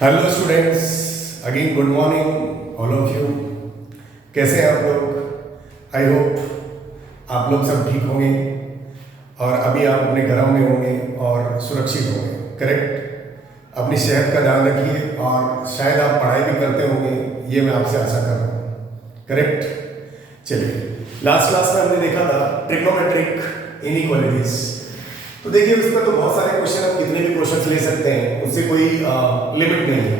Hello students, again good morning all of you. कैसे हैं आप लोग? आई होप आप लोग सब ठीक होंगे और अभी आप अपने घरों में होंगे और सुरक्षित होंगे। करेक्ट। अपनी सेहत का ध्यान रखिए और शायद आप पढ़ाई भी करते होंगे, ये मैं आपसे आशा कर रहा हूँ। करेक्ट। चलिए, लास्ट क्लास में हमने देखा था ट्रिग्नोमेट्रिक इनइक्वालिटीज। तो देखिए, उसमें तो बहुत सारे क्वेश्चन, आप कितने भी क्वेश्चन ले सकते हैं, उससे कोई लिमिट नहीं है।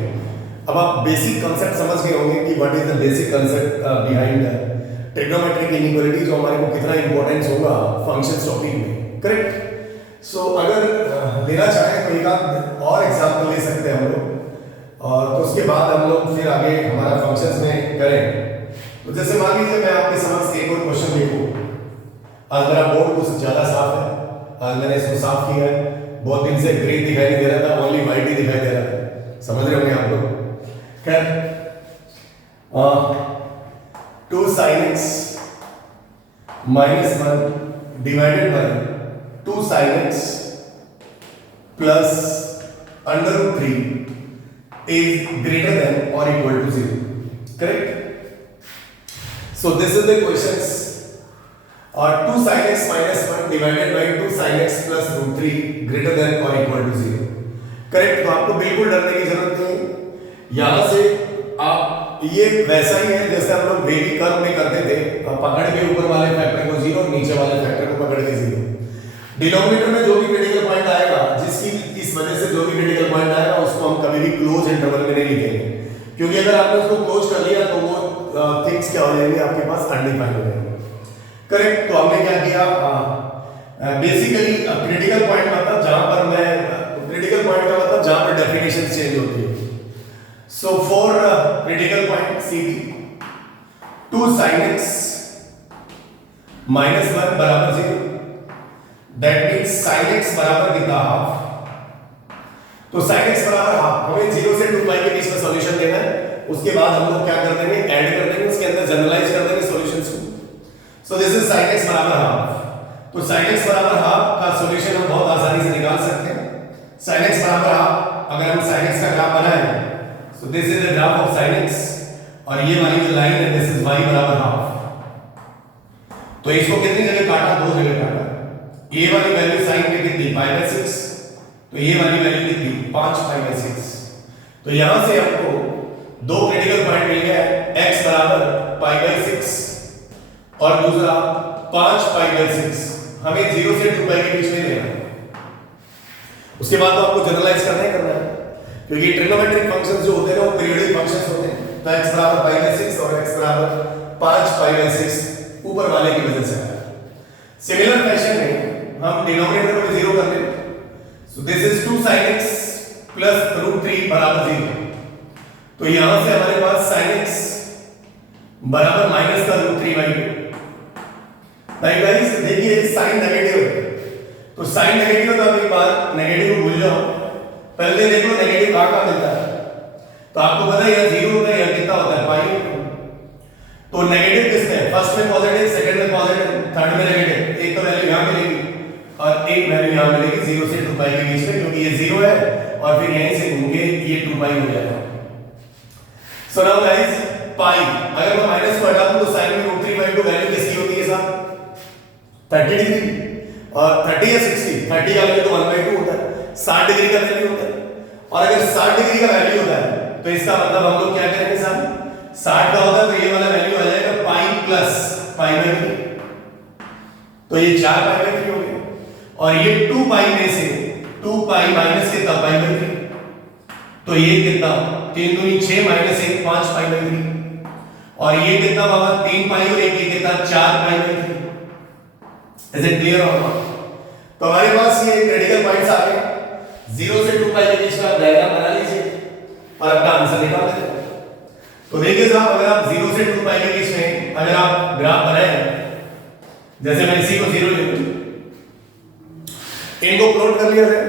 अब आप बेसिक कंसेप्ट समझ गए होंगे कि what is the basic concept behind trigonometric inequality, जो हमारे को कितना इंपॉर्टेंस होगा फंक्शंस टॉपिक में। करेक्ट। सो अगर लेना चाहें तो एक आध और एग्जांपल ले सकते हैं हम लोग, और तो उसके बाद हम लोग फिर आगे हमारा फंक्शंस में करें। तो जैसे मान लीजिए मैं आपके समझ एक और क्वेश्चन लिखूं। आज मेरा बोर्ड कुछ ज़्यादा साफ है, आज मैंने इसको साफ किया है। बहुत दिन से ग्रे दिखाई नहीं दे रहा था, ओनली व्हाइट ही दिखाई दे रहा था। समझ रहे होंगे आप लोग। खैर, 2 sin x minus 1 divided by 2 sin x plus under root 3 is greater than or equal to 0. Correct? So this is the questions. और 2 sin x minus 1 divided by 2 sin x plus root 3 greater than or equal to 0. Correct. तो आपको बिल्कुल डरने की जरूरत नहीं है। यहां से आप, ये वैसा ही है जैसे हम लोग वेवी कर्व में करते थे, पकड़ के ऊपर वाले फैक्टर को 0, नीचे वाले फैक्टर को पकड़ के 0। डिनोमिनेटर में जो भी क्रिटिकल पॉइंट आएगा, जिसकी इस वजह से जो भी क्रिटिकल पॉइंट आएगा, उसको हम कभी भी क्लोज इंटरवल में नहीं लिखेंगे, क्योंकि अगर आपने उसको क्लोज कर लिया तो वो थिंग्स क्या हो जाएंगे आपके पास, अनडिफाइंड हो जाएंगे। करेक्ट। तो हमने क्या किया, बेसिकली क्रिटिकल पॉइंट मतलब जहां पर मैं, क्रिटिकल पॉइंट का मतलब जहां पर डेफिनेशन चेंज होती है। So for critical point C 2 sin x minus 1 बराबर 0, दैट मींस sin x बराबर कितना, हाफ। तो sin x बराबर हाफ, हमें 0 से 2 पाई के बीच में सॉल्यूशन देना है। उसके बाद हम लोग क्या कर देंगे, ऐड कर देंगे, उसके अंदर जनरलाइज कर देंगे सॉल्यूशंस को। So this is sin x बराबर हाफ। तो sin x बराबर हाफ का सॉल्यूशन हम बहुत आसानी से निकाल सकते हैं। sin x बराबर हाफ, अगर हम sin x का ग्राफ बनाएं, so this is the graph of sin x, और ये वाली जो लाइन है this is y बराबर हाफ। तो इसको कितनी जगह काटा, 2 जगह काटा। ये वाली वैल्यू sin की कितनी, π/6, तो ये वाली वैल्यू कितनी, 5π/6। तो यहां से आपको दो क्रिटिकल पॉइंट मिल गया है, x बराबर π/6 और दूसरा 5π/6। हमें 0 से 2 पाई के बीच में लेना है। उसके बाद तो आपको जनरलाइज करना है, क्योंकि ट्रिग्नोमेट्रिक फंक्शंस जो होते हैं वो पीरियोडिक फंक्शंस होते हैं। तो x बराबर π/6 और x बराबर 5π/6 ऊपर वाले की वजह से आया। सिमिलर फैशन में हम डिनोमिनेटर को 0 कर लें। सो this is 2 sin x plus √3 बराबर 0। तो यहां से हमारे पास sin x बराबर माइनस का √3/2। राइट गाइस, देखिए साइन नेगेटिव है, तो साइन नेगेटिव तो आप एक बार नेगेटिव को भूल जाओ। पहले देखो नेगेटिव कहां मिलता है, तो आपको पता है यह 0 होता है, यह कितना होता है, पाई। तो नेगेटिव किसमें है, फर्स्ट में पॉजिटिव, सेकंड में पॉजिटिव, थर्ड में नेगेटिव। एक तो वैल्यू यहां मिलेगी और एक वैल्यू यहां मिलेगी 0 से 2 पाई के बीच में, क्योंकि ये 0 है और फिर यहीं से घूम के ये 2 पाई हो जाएगा। सो नाउ गाइस, पाई अगर मैं माइनस को हटा दूं तो sin में √3/2 वैल्यू किसकी होती है साहब, 30 डिग्री। और 30 या 60, 30 का वैल्यू तो 1/2 होता है, 60 डिग्री का वैल्यू होता है। और अगर 60 डिग्री का वैल्यू होता है तो इसका मतलब हम लोग क्या करेंगे साहब, 60 का होता है तो ये वाला वैल्यू आ जाएगा पाई प्लस π/3। तो ये 4π/3 हो गया, और ये 2 पाई में से 2 पाई माइनस कितना, π/3। तो ये कितना, 3 दूनी 6 माइनस 1 5π/3। और ये कितना बाबा, 3 पाई और एक कितना, 4π/3। इज इट क्लियर और नॉट? तो हमारे पास ये क्रिटिकल पॉइंट्स आ गए। 0 से 2 पाई के बीच में आप डायग्राम बना लीजिए और अपना आंसर निकाल दीजिए। तो देखिए साहब, अगर आप 0 से 2 पाई के बीच में अगर आप ग्राफ बनाए, जैसे मैं इसी को 0 ले लूं, इनको प्लॉट कर लिया जाए,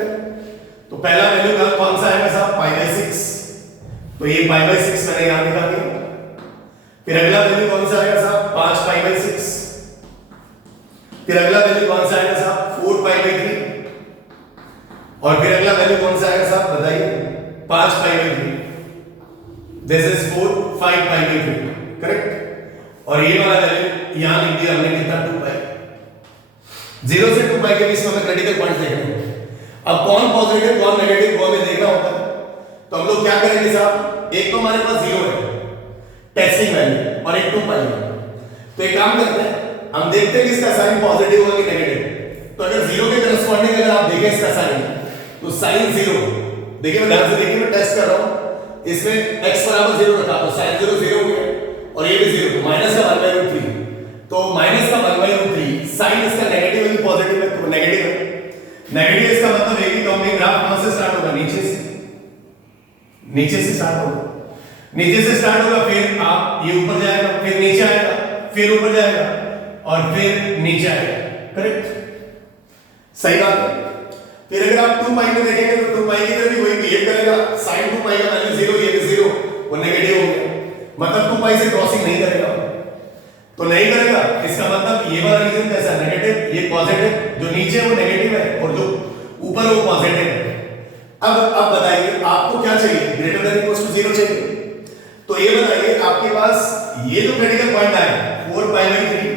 तो पहला वैल्यू कौन सा आएगा साहब, π/6। तो ये π/6 मैंने यहां लिखा दिया। फिर अगला वैल्यू कौन सा आएगा साहब, 5π/6। फिर अगला वैल्यू कौन सा आएगा साहब, 4π/3। और फिर अगला वैल्यू कौन सा आएगा साहब, बताइए, 5π/3। This is 4 5 pi by 3, correct. और ये वाला वैल्यू यहां लिख दिया हमने कितना 2 पाई। 0 से 2 पाई के बीच में हमें क्रिटिकल पॉइंट देखने हैं। अब कौन पॉजिटिव कौन नेगेटिव वो हमें देखना होता है। तो हम लोग क्या करेंगे साहब, एक तो हमारे पास 0 है टेस्टिंग वैल्यू और एक 2 पाई है। तो एक काम करते हैं, हम देखते हैं कि इसका साइन पॉजिटिव होगा कि नेगेटिव। तो अगर 0 के करस्पॉन्डिंग अगर आप देखें इसका साइन, तो साइन 0, देखिए मैं ध्यान से देखिए, मैं टेस्ट कर रहा हूं, इसमें x बराबर 0 रखा तो sin 0 0 हो गया और ये भी 0, तो माइनस का 1/√3, तो माइनस का 1/√3 साइन इसका नेगेटिव है कि पॉजिटिव है, तो नेगेटिव है। नेगेटिव इसका मतलब है कि टॉपिक ग्राफ कहां से स्टार्ट होगा, नीचे से स्टार्ट होगा, नीचे से स्टार्ट होगा, फिर आप ये ऊपर जाएगा, फिर नीचे आएगा, फिर ऊपर जाएगा और फिर नीचे आएगा, करेक्ट, सही बात है। फिर अगर आप 2 पाई में देखेंगे तो 2 पाई की तरह भी वही बिहेव करेगा, sin 2 पाई का वैल्यू 0, ये भी 0, वो नेगेटिव हो गया, मतलब 2 पाई से क्रॉसिंग नहीं करेगा, तो नहीं करेगा, इसका मतलब ये वाला रीजन कैसा है, नेगेटिव, ये पॉजिटिव, जो नीचे वो नेगेटिव है और जो ऊपर वो पॉजिटिव है। अब बताइए आपको क्या चाहिए, ग्रेटर देन इक्वल टू 0 चाहिए। तो ये बताइए आपके पास ये जो क्रिटिकल पॉइंट आया 4 पाई बाई 3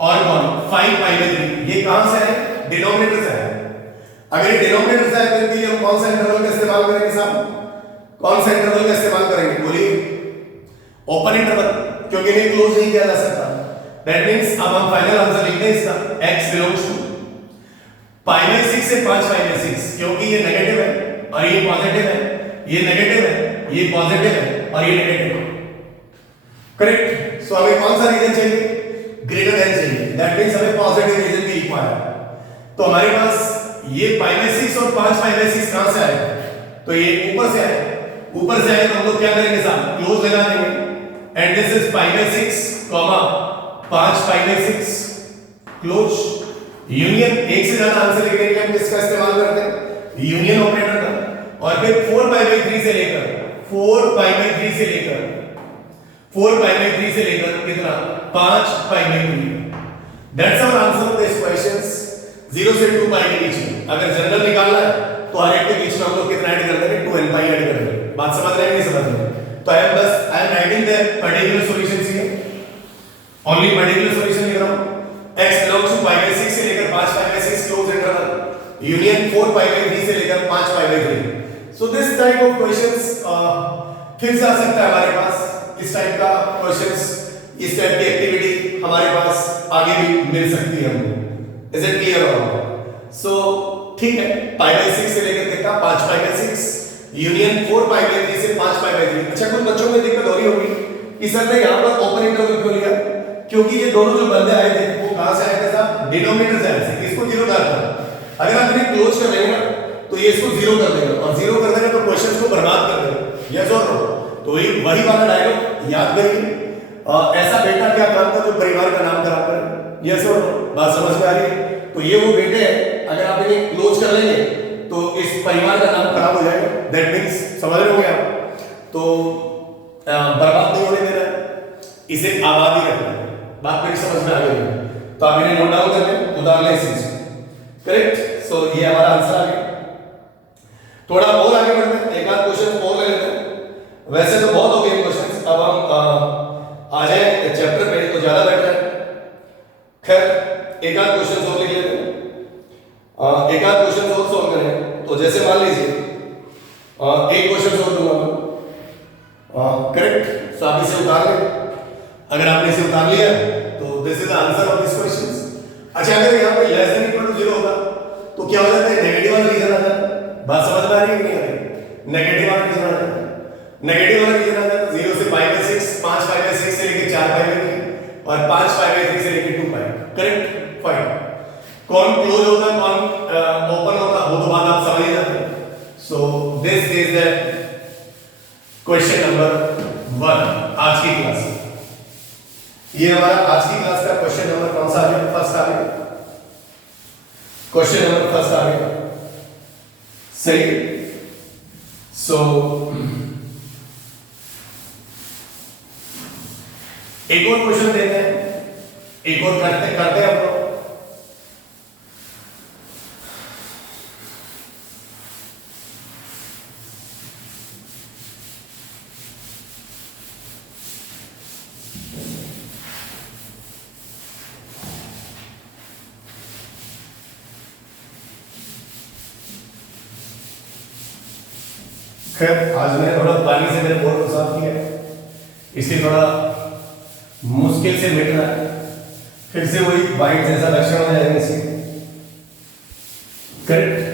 और कौन 5 पाई बाई 3, ये कहां से है, डिनोमिनेटर से है। अगर ये डिनोमिनेटर से है तो इनके लिए हम कौन सा इंटरवल का इस्तेमाल करेंगे साहब, कौन सा इंटरवल का इस्तेमाल करेंगे, बोलिए, ओपन इंटरवल, क्योंकि इन्हें क्लोज नहीं किया जा सकता। दैट मींस अब हम फाइनल आंसर लिखते हैं इसका, x belongs to pi by 6 से 5 पाई बाई 6, क्योंकि ये नेगेटिव है और ये पॉजिटिव है, ये नेगेटिव है, ये पॉजिटिव है और ये नेगेटिव है, करेक्ट। सो हमें कौन सा रीजन चाहिए, ग्रेटर देन चाहिए, दैट मींस हमें पॉजिटिव रीजन भी रिक्वायर्ड। तो हमारे पास ये पाई बाई 6 और 5 पाई बाई 6 कहां से आएगा, तो ये ऊपर से आएगा, ऊपर से आए तो हम लोग क्या करेंगे साहब, क्लोज लगा देंगे, and this is pi by 6 comma 5 pi by 6 close union. एक से ज्यादा आंसर लिखने के लिए हम किसका इस्तेमाल करते हैं, यूनियन ऑपरेटर का। और फिर 4 पाई बाई 3 से लेकर 4 पाई बाई 3 से लेकर 4 पाई बाई 3 से लेकर कितना 5 pi by 3, that's our answer of this questions. 0 से 2 पाई के बीच में अगर जनरल निकालना है तो हर एक के बीच में हम लोग कितना ऐड कर देंगे, 2n पाई ऐड कर देंगे। बात समझ रहे हैं नहीं समझ रहे, तो I am writing the particular solutions here, only particular solution लिख रहा हूं। x belongs to pi by 6 से लेकर 5 pi by 6 close interval union 4 pi by 3 से लेकर 5 pi by 3। So this type of questions फिर से आ सकता है हमारे पास, इस टाइप का क्वेश्चंस, इस टाइप की एक्टिविटी हमारे पास आगे भी मिल सकती है हमको। इज इट क्लियर और सो ठीक है, पाई बाई 6 से लेकर कितना 5 pi by 6 union 4 pi by 3 से 5 पाई बाई 3। अच्छा कुछ बच्चों में दिक्कत हो रही होगी कि सर ने यहां पर ओपन इंटरवल क्यों लिया, क्योंकि ये दोनों जो बंदे आए थे वो कहां से आए थे साहब, डिनोमिनेटर से आए थे, इसको 0 डालता। अगर आप इन्हें क्लोज कर देंगे ना तो ये इसको 0 कर देगा, और 0 कर देगा तो क्वेश्चंस को बर्बाद कर देगा, यस और नो। तो ये वही वाला डायलॉग याद करिए, ऐसा बेटा क्या काम का जो परिवार का नाम खराब करे, यस और नो, बात समझ में आ रही है। तो ये वो बेटे हैं, अगर आप इन्हें क्लोज कर लेंगे तो इस परिवार का नाम खराब हो जाएगा, दैट मींस समझ रहे होंगे आप। तो बर्बाद नहीं होने देना है, इसे आबाद ही रखना है, बात मेरी समझ में आ गई। तो आप इन्हें नोट डाउन कर लें, उदाहरण इस चीज करेक्ट। सो ये हमारा आंसर आ गया। थोड़ा और आगे बढ़ते हैं, एक आध क्वेश्चन और ले लेते हैं। वैसे तो बहुत हो गए क्वेश्चंस, अब हम आ जाए चैप्टर पे तो ज्यादा बेटर है। खैर एक आध क्वेश्चन और लिख लेते हैं, एक आध क्वेश्चन और सॉल्व करें। तो जैसे मान लीजिए एक क्वेश्चन सॉल्व दूंगा मैं, करेक्ट। सो आप इसे उतार लें, अगर आपने इसे उतार लिया तो this is the answer of this question. अच्छा अगर यहाँ पे लेस देन इक्वल टू 0 होगा तो क्या हो जाता है, नेगेटिव वाला रीजन आ जाता है। बात समझ में आ रही है कि नहीं आ रही, नेगेटिव वाला रीजन आ जाता है, नेगेटिव वाला रीजन आ जाता है 0 से पाई बाई 6, 5 पाई बाई 6 से लेके 4 पाई बाई 3 और 5 पाई बाई 3 से लेके 2 पाई, करेक्ट, फाइन। कौन क्लोज होता है कौन ओपन होता है वो तो बात आप समझ ही जाते हैं। सो this is the question number 1 आज की क्लास। ये हमारा आज की क्लास का क्वेश्चन नंबर कौन सा आ गया, फर्स्ट आ गया, क्वेश्चन नंबर फर्स्ट आ गया, सही। सो एक और क्वेश्चन देते हैं, एक और करते हैं हम लोग। खैर आज मैंने थोड़ा पानी से मेरे बोर्ड को साफ किया, इसलिए थोड़ा मुश्किल से मिट रहा है, फिर से वही वाइट जैसा लक्षण हो जाएगा इससे। करेक्ट।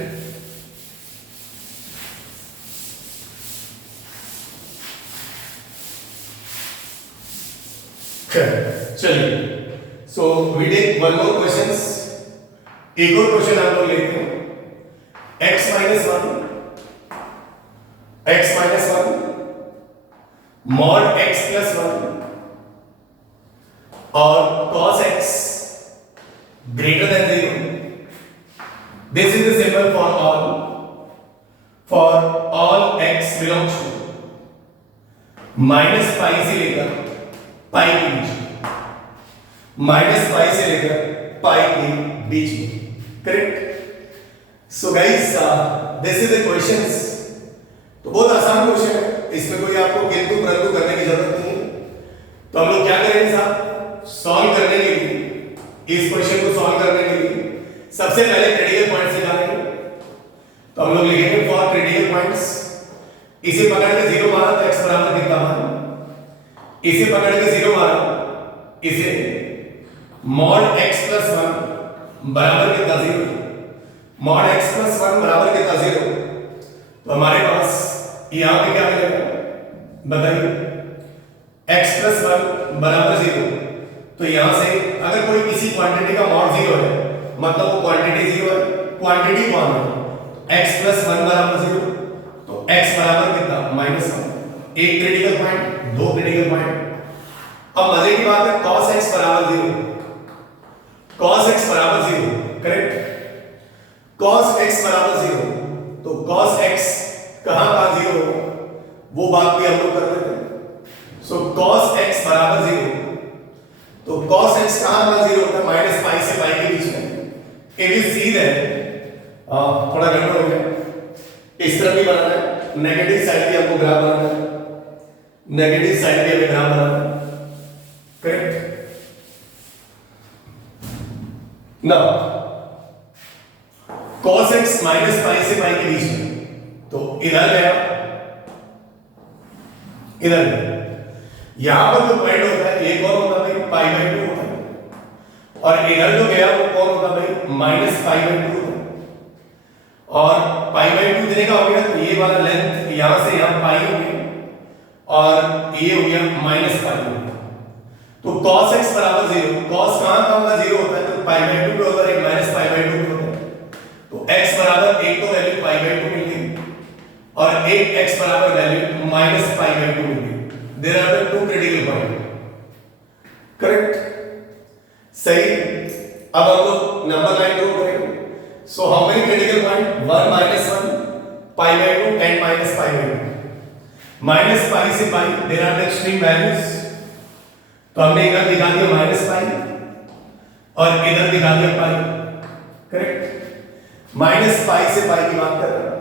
चलिए, so we take one more questions. एक और क्वेश्चन आप लोग लेते हैं। x minus one mod x plus one और cos x greater than 0। This is the symbol for all x belongs to minus pi से लेकर पाई के बीच, माइनस पाई से लेकर पाई के बीच में। Correct. So guys this is the questions. तो बहुत आसान क्वेश्चन है, इसमें कोई आपको किंतु परंतु करने की जरूरत नहीं है। तो हम लोग क्या करेंगे साहब, सॉल्व करने के लिए, इस क्वेश्चन को सॉल्व करने के लिए सबसे पहले क्रिटिकल पॉइंट्स निकालेंगे। तो हम लोग लिखेंगे फॉर क्रिटिकल पॉइंट्स, इसे पकड़ के 0 मारा तो x बराबर कितना माना, इसे पकड़ के 0 मारा, इसे मॉड x प्लस 1 बराबर कितना 0, मॉड x प्लस 1 बराबर कितना 0। तो हमारे पास यहां पे क्या मिलेगा बताइए, x प्लस 1 बराबर 0। तो यहां से अगर कोई किसी क्वांटिटी का मॉड 0 है, मतलब वो क्वांटिटी 0 है, क्वांटिटी कौन है, x प्लस 1 बराबर 0। तो x बराबर कितना -1। एक क्रिटिकल पॉइंट, दो क्रिटिकल पॉइंट। अब मजे की बात है, cos x बराबर 0, cos x बराबर 0। करेक्ट। cos x बराबर 0, तो cos x कहां का 0 होगा वो बात भी हम लोग कर लेते हैं। सो cos x बराबर 0, तो cos x कहां का 0 होता है, माइनस पाई से पाई के बीच में। इट इज सी दैट थोड़ा गड़बड़ हो गया, इस तरह भी बनाना है, नेगेटिव साइड भी हमको ग्राफ बनाना है, नेगेटिव साइड भी हमें ग्राफ बनाना है। Correct. Now cos x minus pi से पाई के बीच में, तो इधर गया, इधर गया। यहां पर जो पॉइंट होता है एक और होता है भाई पाई बाई 2 होता है, और इधर जो गया वो कौन होता है भाई माइनस पाई बाई 2 होता है। और पाई बाई 2 देने का हो गया, तो ये वाला लेंथ यहां से यहां पाई हो गया और ये हो गया माइनस पाई हो गया। तो cos x बराबर 0, cos कहां का 0 होता है, तो पाई बाई 2 पे होता है, एक माइनस पाई बाई 2 पे होता है। तो x बराबर एक तो वैल्यू पाई बाई 2 मिल गई और एक x बराबर वैल्यू माइनस पाई बाई 2 मिल गई। There are the two critical point. Correct, सही। अब हम लोग नंबर लाइन ड्रॉ करेंगे। So how many critical point, 1 minus 1 pi by 2 and minus pi by 2। Minus pi से pi there are the extreme values. तो हमने इधर दिखा दिया माइनस पाई और इधर दिखा दिया पाई। करेक्ट। माइनस पाई से पाई की बात कर रहे हैं,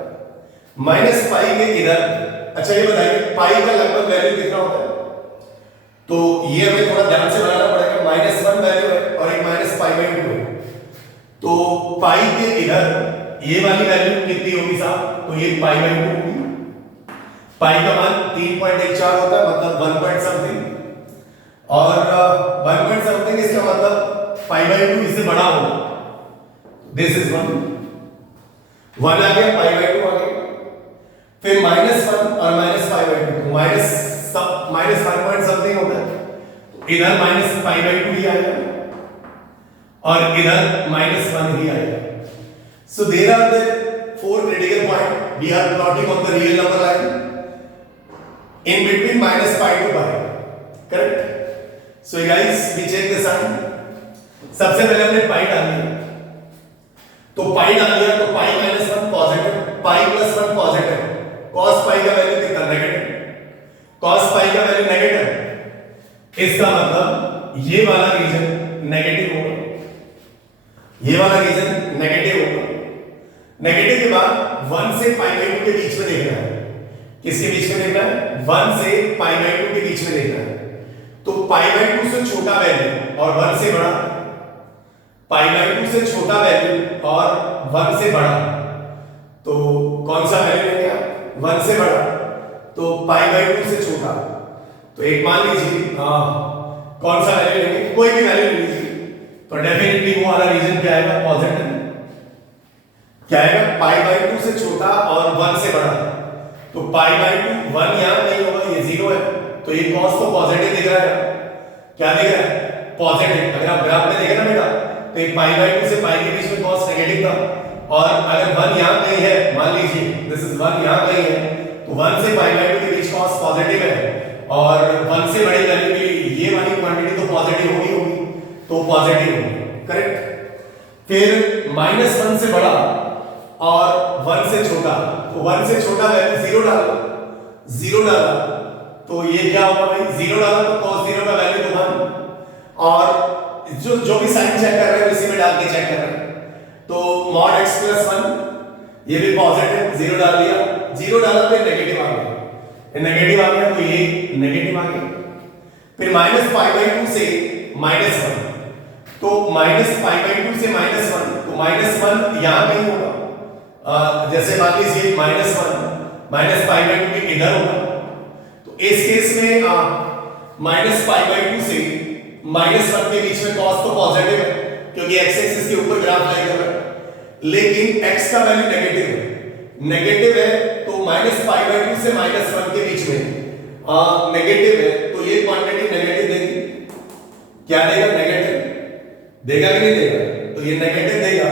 माइनस पाई के इधर। अच्छा ये बताइए पाई का लगभग वैल्यू कितना होता है, तो ये हमें थोड़ा ध्यान से बनाना पड़ेगा। -1 वैल्यू है और एक माइनस पाई बाई 2 है, तो पाई के इधर ये वाली वैल्यू कितनी होगी साहब, तो ये पाई बाई 2 होगी। पाई का मान 3.14 होता है, मतलब 1 पॉइंट समथिंग, और 1 पॉइंट समथिंग इसका मतलब पाई बाई 2 इससे बड़ा होगा। दिस इज 1 आ गया, पाई बाई 2 आ गया। फिर -1 और minus pi by 2, minus 1 point something होता है, तो इधर माइनस पाई बाई 2 ही आएगा और इधर -1 ही आएगा। So there are the 4 critical point we are plotting on the real number line in between minus pi to pi. Correct? So guys, we check the sign. सबसे पहले हमने पाई डाल दिया, तो पाई डाल दिया तो पाई -1 पॉजिटिव, पाई +1 पॉजिटिव, cos पाई का वैल्यू कितना नेगेटिव, cos पाई का वैल्यू नेगेटिव। इसका मतलब ये वाला रीजन नेगेटिव होगा, ये वाला रीजन नेगेटिव होगा। नेगेटिव के बाद 1 से पाई बाई 2 के बीच में देखना है। किसके बीच में देखना है, 1 से पाई बाई 2 के बीच में देखना है। तो पाई बाई 2 से छोटा वैल्यू और 1 से बड़ा, पाई बाई 2 से छोटा वैल्यू और 1 से बड़ा, तो कौन सा वैल्यू लेंगे आप, 1 से बड़ा। तो पाई बाई 2 से छोटा, तो एक मान लीजिए कौन सा वैल्यू लेंगे, कोई भी वैल्यू ले लीजिए, तो डेफिनेटली वो वाला रीजन क्या आएगा, पॉजिटिव। क्या आएगा, पाई बाई 2 से छोटा और 1 से बड़ा। तो पाई बाई 2 1 यहां नहीं होगा, ये 0 है, तो ये cos तो पॉजिटिव दिख रहा है। क्या दिख रहा है, पॉजिटिव। अगर आप ग्राफ में देखें ना बेटा, तो ये पाई बाई 2 से पाई के बीच में cos नेगेटिव था, और अगर 1 यहां कहीं है, मान लीजिए दिस इज 1 यहां कहीं है, तो 1 से पाई बाई 2 के बीच cos पॉजिटिव है, और 1 से बड़ी वैल्यू के लिए ये वाली क्वांटिटी तो पॉजिटिव होगी, तो पॉजिटिव होगी, करेक्ट। फिर -1 से बड़ा और 1 से छोटा, तो 1 से छोटा वैल्यू 0 डालो, 0 डाला तो ये क्या होगा भाई, 0 डाला तो cos 0 का वैल्यू तो 1, और जो भी साइन चेक कर रहे हैं इसी में डाल के चेक कर रहे हैं, तो mod x + 1 ये भी पॉजिटिव, 0 डाल दिया, 0 डाला तो नेगेटिव आ गया, नेगेटिव आ गया तो ये नेगेटिव आ गया। फिर -π/2 से -1, तो -π/2 से -1, तो -1 यहां कहीं होगा, जैसे मान लीजिए -1 -π/2 के इधर होगा, तो इस केस में -π/2 से -1 के बीच में cos तो पॉजिटिव है, क्योंकि x एक्सिस के ऊपर ग्राफ लाई कर रहा है, लेकिन x का वैल्यू नेगेटिव है, नेगेटिव है, तो -π/2 से -1 के बीच में नेगेटिव है, तो ये क्वांटिटी नेगेटिव देगी। क्या देगा, नेगेटिव देगा कि नहीं देगा, तो ये नेगेटिव देगा,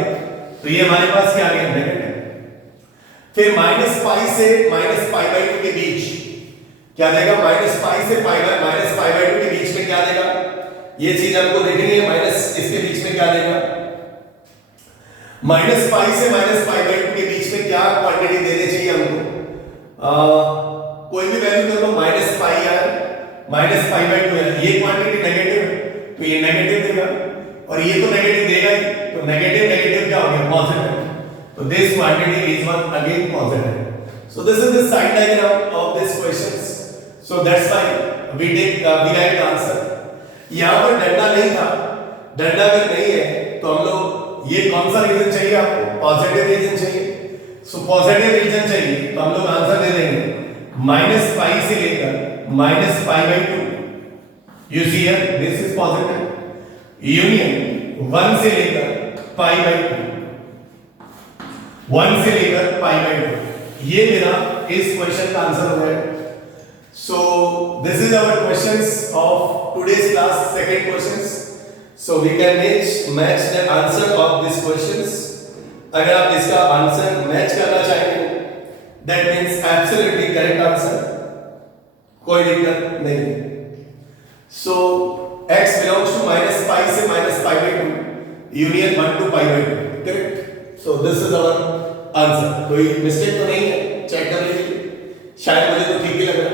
तो ये हमारे पास क्या आ गया, नेगेटिव। फिर -π से -π/2 के बीच क्या देगा, -π से -π/2 के बीच में क्या देगा, ये चीज आपको देखनी है, माइनस इसके बीच में क्या देगा, -π से -π/2 के बीच में क्या क्वांटिटी देनी चाहिए हमको, कोई भी वैल्यू कर लो, -π या -π/2 है, ये क्वांटिटी नेगेटिव है, तो ये नेगेटिव देगा, और ये तो नेगेटिव देगा ही, तो नेगेटिव नेगेटिव क्या हो गया, पॉजिटिव, तो this quantity is one again positive. So this is the sign diagram of this questions, so that's why we write answer. यहां पर डंडा नहीं था, डंडा अगर नहीं है तो हम लोग, ये कौन सा रीजन चाहिए आपको, पॉजिटिव रीजन चाहिए, सो पॉजिटिव रीजन चाहिए, तो हम लोग आंसर दे देंगे -π से लेकर -π/2, you see here this is positive, union 1 से लेकर π/2, 1 से लेकर π/2, ये मेरा इस क्वेश्चन का आंसर हो गया। So this is our questions of today's class, second questions. So we can match the answer of these questions. अगर आप इसका आंसर मैच करना चाहेंगे, that means absolutely correct answer, कोई दिक्कत नहीं। So x belongs to -π से -π/2, union 1 to π/2, correct? So this is our answer. कोई मिस्टेक तो नहीं है, चेक कर लीजिए, शायद मुझे तो ठीक ही लग रहा है।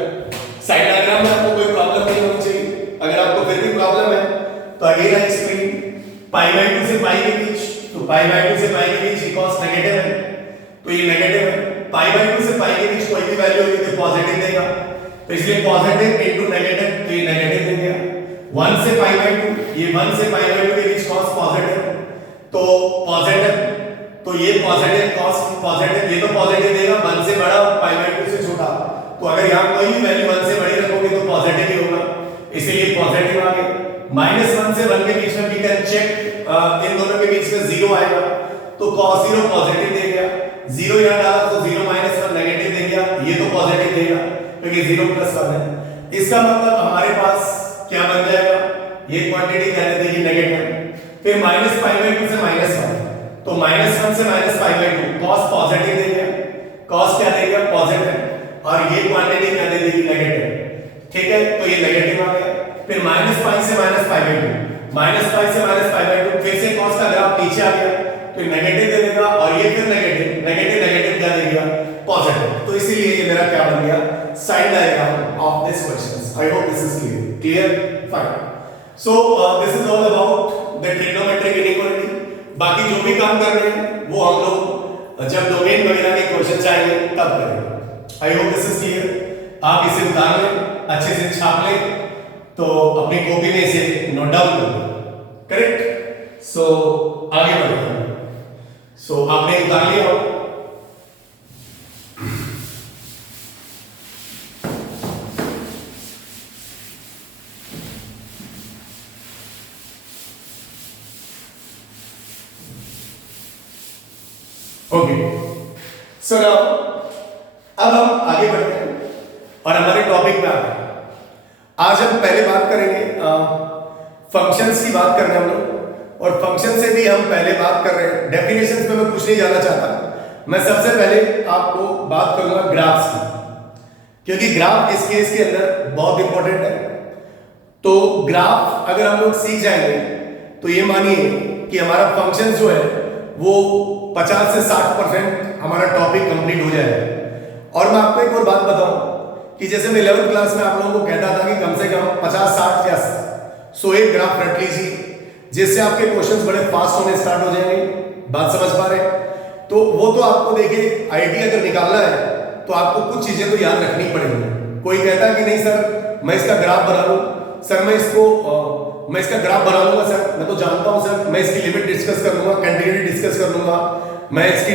साइड डायग्राम में आपको कोई प्रॉब्लम नहीं होनी चाहिए, अगर आपको फिर भी प्रॉब्लम है तो अगेन आई एक्सप्लेन, π/2 से π के बीच, तो π/2 से π के बीच cos नेगेटिव है, तो ये नेगेटिव है, π/2 से π के बीच कोई भी वैल्यू होगी तो पॉजिटिव देगा, तो इसलिए पॉजिटिव इनटू नेगेटिव, तो ये नेगेटिव दे गया। 1 से π/2, ये 1 से π/2 के बीच cos पॉजिटिव, तो पॉजिटिव, तो ये पॉजिटिव cos पॉजिटिव, ये तो पॉजिटिव देगा, 1 से बड़ा π/2 से छोटा, तो अगर यहां कोई भी वैल्यू 1 से बड़ी रखोगे तो पॉजिटिव ही होगा, इसीलिए पॉजिटिव आ गया। -1 से 1 के बीच में वी कैन चेक, इन दोनों के बीच में 0 आएगा, तो cos 0 पॉजिटिव दे गया, 0 यहां डाला तो 0 -1 नेगेटिव दे गया, ये तो पॉजिटिव देगा क्योंकि 0 + 1 है। इसका मतलब हमारे पास क्या बन जाएगा, ये क्वांटिटी क्या दे देगी, नेगेटिव। फिर -π/2 से -1, तो -1 से -π/2 cos पॉजिटिव दे गया, cos क्या दे गया, पॉजिटिव, और ये क्वांटिटी क्या दे देगी, नेगेटिव, ठीक है, तो ये नेगेटिव आ गया। फिर -π से -π/2, -π से -π/2, फिर से cos का ग्राफ नीचे आ गया, तो नेगेटिव दे देगा, और ये फिर नेगेटिव नेगेटिव नेगेटिव क्या दे दिया, पॉजिटिव, तो इसीलिए ये मेरा क्या बन गया, sign diagram of this questions. I hope this is clear, fine. So this is all about the trigonometric inequality. बाकी जो भी काम कर रहे हैं वो हम लोग जब डोमेन वगैरह के क्वेश्चन आएंगे तब करेंगे। आई होप दिस इज क्लियर। आप इसे उतार लें, अच्छे से छाप लें, तो अपनी कॉपी में इसे नोट डाउन कर लें, करेक्ट। सो आगे बढ़ते हैं। सो आपने उतार लिया हो, ओके सो नाउ अब हम आगे बढ़ते हैं और हमारे टॉपिक पे आते हैं। आज हम पहले बात करेंगे फंक्शंस की बात कर रहे हैं हम लोग, और फंक्शन से भी हम पहले बात कर रहे हैं। डेफिनेशंस पे मैं कुछ नहीं जाना चाहता, मैं सबसे पहले आपको बात करूंगा ग्राफ्स की, क्योंकि ग्राफ इस केस के अंदर बहुत इंपॉर्टेंट है। तो ग्राफ अगर हम लोग सीख जाएंगे तो ये मानिए कि हमारा फंक्शन जो है वो 50 से 60% हमारा टॉपिक कंप्लीट हो जाएगा। और मैं आपको एक और बात बताऊं कि जैसे मैं 11th क्लास में आप लोगों को कहता था कि कम से कम 50, 60 या 100 एक ग्राफ रट लीजिए, जिससे आपके क्वेश्चंस बड़े फास्ट होने स्टार्ट हो जाएंगे। बात समझ पा रहे हैं? तो वो तो आपको देखिए आईडी अगर निकालना है तो आपको कुछ चीजें तो याद रखनी पड़ेंगी। कोई कहता है कि नहीं सर मैं इसका ग्राफ बना लूं, सर मैं इसका ग्राफ बना लूंगा, सर मैं तो जानता हूं, सर मैं इसकी लिमिट डिस्कस कर लूंगा, कंटिन्यूटी डिस्कस कर लूंगा, मैं इसकी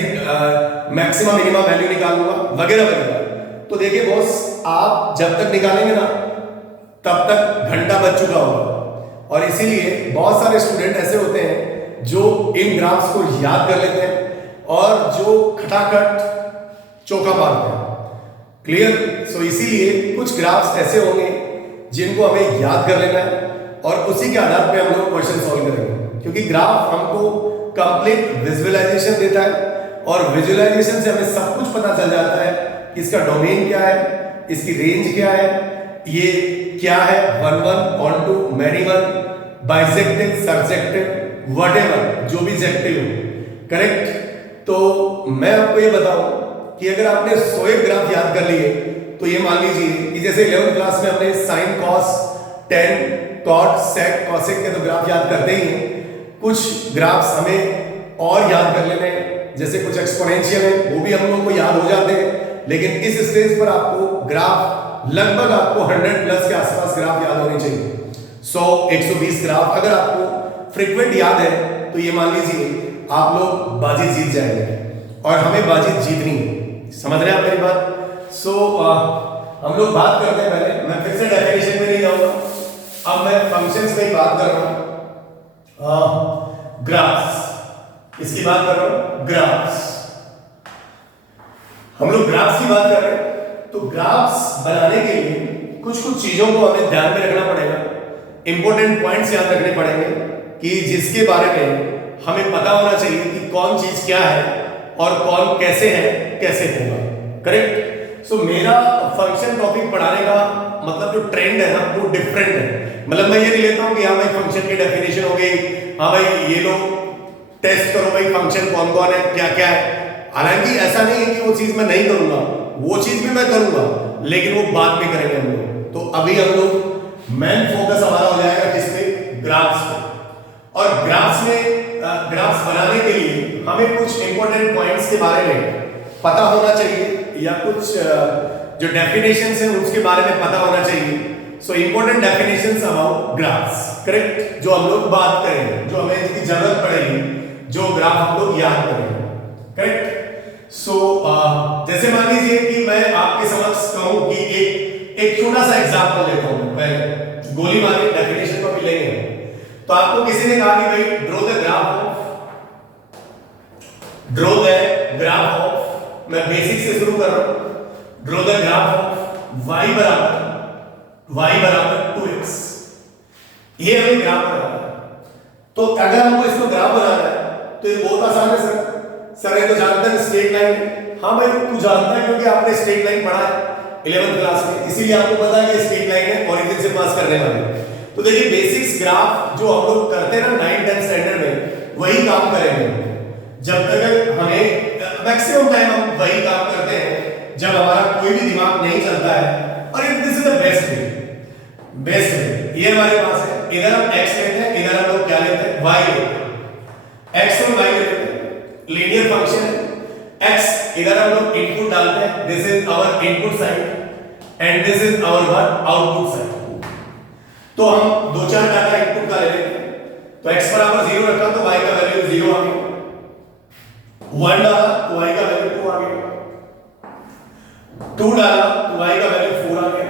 मैक्सिमम मिनिमम वैल्यू निकाल लूंगा, वगैरह वगैरह। तो देखिए बॉस, आप जब तक निकालेंगे ना तब तक घंटा बज चुका होगा। और इसीलिए बहुत सारे स्टूडेंट ऐसे होते हैं जो इन ग्राफ्स को याद कर लेते हैं और जो खटाखट चौका मारते हैं। क्लियर? सो इसीलिए कुछ ग्राफ्स ऐसे होंगे जिनको हमें याद कर लेना है और उसी के आधार पे हम लोग क्वेश्चन सॉल्व करेंगे, क्योंकि ग्राफ हमको कंप्लीट विजुअलाइजेशन देता है और विजुअलाइजेशन से हमें सब कुछ पता चल जाता है कि इसका डोमेन क्या है, इसकी रेंज क्या है, ये क्या है, 1 1 onto, many one, bijective, surjective, whatever जो भी सेक्टिव हो। करेक्ट? तो मैं आपको ये बताऊं कि अगर आपने 100 ग्राफ याद कर लिए तो ये मान लीजिए कि जैसे 11th क्लास में हमने साइन, कॉस, टेन, कॉट, सेक, कॉसेक के तो ग्राफ याद करते ही हैं। कुछ ग्राफ्स हमें और याद कर लेने, जैसे कुछ एक्सपोनेंशियल है वो भी हम लोगों को याद हो जाते हैं। लेकिन इस स्टेज पर आपको ग्राफ लगभग आपको 100+ के आसपास ग्राफ याद होने चाहिए। 100, 120 ग्राफ अगर आपको फ्रीक्वेंट याद है तो ये मान लीजिए आप लोग बाजी जीत जाएंगे, और हमें बाजी जीतनी है। समझ रहे हैं आप मेरी बात? सो हम लोग बात करते हैं, पहले मैं फिर से डेफिनेशन में नहीं जाऊंगा, अब मैं फंक्शंस में ही बात कर रहा हूं। ग्राफ्स, इसकी बात कर रहा हूं, ग्राफ्स। हम लोग ग्राफ्स की बात कर रहे हैं, तो ग्राफ्स बनाने के लिए कुछ कुछ चीजों को हमें ध्यान में रखना पड़ेगा, इंपॉर्टेंट पॉइंट्स याद रखने पड़ेंगे कि जिसके बारे में हमें पता होना चाहिए कि कौन चीज क्या है और कौन कैसे है, कैसे होगा। करेक्ट? सो मेरा फंक्शन टॉपिक पढ़ाने का मतलब जो ट्रेंड है ना वो डिफरेंट है। मतलब मैं ये नहीं लेता हूं कि हाँ भाई फंक्शन की डेफिनेशन हो गई, हाँ भाई ये लो टेस्ट करो भाई फंक्शन कौन कौन है, क्या क्या है। हालांकि ऐसा नहीं है कि वो चीज मैं नहीं करूंगा, वो चीज भी मैं करूंगा, लेकिन वो बाद में करेंगे हम लोग। तो अभी हम लोग मेन फोकस हमारा हो जाएगा किस पे? ग्राफ्स पे। और ग्राफ्स में ग्राफ्स बनाने के लिए हमें कुछ इंपॉर्टेंट पॉइंट्स के बारे में पता होना चाहिए, या कुछ जो डेफिनेशंस हैं उसके बारे में पता होना चाहिए। So important definitions about graphs. Correct? जो हम लोग बात करेंगे, जो हमें इसकी जरूरत पड़ेगी, जो ग्राफ हम लोग याद करेंगे। करेक्ट? सो जैसे मान लीजिए कि मैं आपके समक्ष कहूं कि एक छोटा सा एग्जांपल लेता हूं, मैं गोली मारने डेफिनेशन को भी लेंगे। तो आपको किसी ने कहा कि भाई ड्रॉ द ग्राफ ऑफ, मैं बेसिक से शुरू कर रहा हूं, draw the graph of y बराबर 2x। ये हमें ग्राफ बनाना है। तो अगर हमको इसको ग्राफ बनाना है तो ये बहुत आसान है सर ये तो जानते हैं स्ट्रेट लाइन। हाँ भाई तू जानता है क्योंकि आपने स्ट्रेट लाइन पढ़ा है 11th क्लास में, इसीलिए आपको पता है कि स्ट्रेट लाइन है, ओरिजिन से पास करने वाले। तो देखिए बेसिक्स ग्राफ जो हम लोग करते हैं ना 9th 10th स्टैंडर्ड में, वही काम करेंगे जब तक हमें मैक्सिमम टाइम हम वही काम करते हैं जब हमारा कोई भी दिमाग नहीं चलता है। और this is the best way. ये हमारे पास है, इधर हम x लेते हैं, इधर हम लोग क्या लेते हैं? y लेते हैं। x और y लेते हैं, लीनियर फंक्शन है। x इधर हम लोग इनपुट डालते हैं, this is our input side and this is our what? Output side. तो हम दो चार डाटा इनपुट का ले लेते हैं। तो x बराबर 0 रखा तो y का वैल्यू 0 आ गया, 1 डाला तो y का वैल्यू 2 आ गया, 2 डाला तो y का वैल्यू 4 आ गया,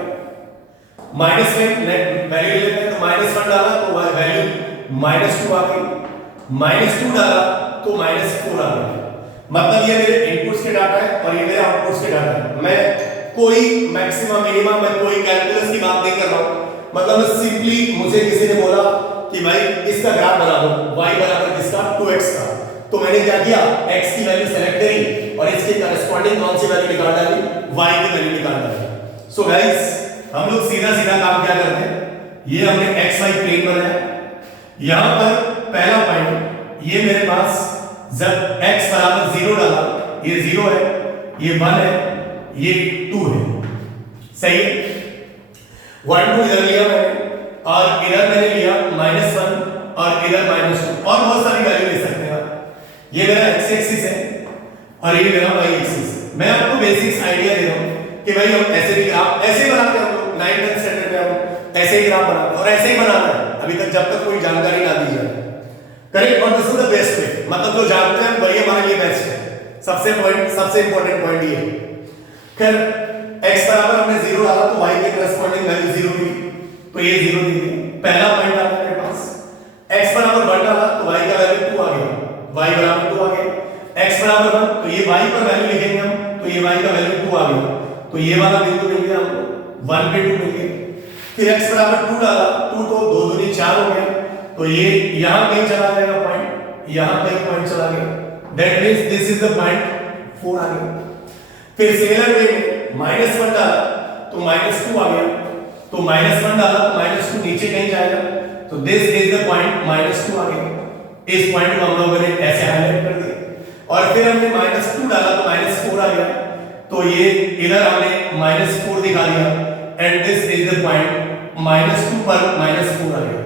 माइनस में वैल्यू लेते हैं तो -1 डाला तो वैल्यू -2 आ गई, -2 डाला तो -4 आ गया। मतलब ये मेरे इनपुट्स के डाटा है और ये मेरे आउटपुट्स के डाटा है। मैं कोई मैक्सिमम मिनिमम मैं कोई कैलकुलस की बात नहीं कर रहा हूं, मतलब सिंपली मुझे किसी ने बोला कि भाई इसका ग्राफ बना दो, y बराबर किसका 2x का, तो मैंने क्या किया x की वैल्यू सेलेक्ट करी और इसके करस्पॉन्डिंग कौन सी वैल्यू निकाल डाली, y की वैल्यू निकाल डाली। सो गाइस हम लोग सीधा सीधा काम क्या करते हैं, ये हमने xy प्लेन बनाया, यहां पर पहला पॉइंट ये मेरे पास जब x बराबर 0 डाला, ये 0 है, ये 1 है, ये 2 है, सही है। 1 2 इधर लिया मैंने और इधर मैंने लिया -1 और इधर -2 और बहुत सारी वैल्यू ले सकते हैं आप। ये मेरा x एक्सिस है और ये मेरा y एक्सिस। मैं आपको बेसिक्स आइडिया दे रहा हूं कि भाई हम ऐसे भी ग्राफ ऐसे बनाते हैं, हम लोग 9th स्टैंडर्ड में हम ऐसे ही ग्राफ बनाते हैं और ऐसे ही बनाना है अभी तक जब तक कोई जानकारी ना दी जाए, करेक्ट। और this is the best way, मतलब जो जानते हैं वही हमारे लिए बेस्ट है। सबसे इंपॉर्टेंट पॉइंट ये खैर x बराबर हमने 0 डाला तो y के करस्पॉन्डिंग वैल्यू 0 थी, तो ये 0 दी गई। पहला पॉइंट आता है मेरे पास, x बराबर 1 डाला तो y का वैल्यू 2 आ गया, y बराबर 2 आ गया। x बराबर 1 तो ये y पर वैल्यू लिखेंगे हम, तो ये y का वैल्यू 2 आ गया, तो ये वाला बिंदु मिल गया हमको 1 पे 2 मिल गया। फिर x बराबर 2 डाला, 2 तो 2 दूनी 4 हो गया, तो ये यहां कहीं चला जाएगा पॉइंट, यहां कहीं पॉइंट चला गया, that means this is the point 4 आ गया। फिर सिमिलर वे में -1 डाला तो -2 आ गया, तो -1 डाला तो -2 नीचे कहीं जाएगा, तो दिस इज द पॉइंट -2 आ गया। इस पॉइंट को हम लोगों ने ऐसे हाईलाइट कर दिया और फिर हमने -2 डाला तो -4 आ गया, तो ये इधर हमने -4 दिखा दिया and this is the point -2 पर -4 आ गया।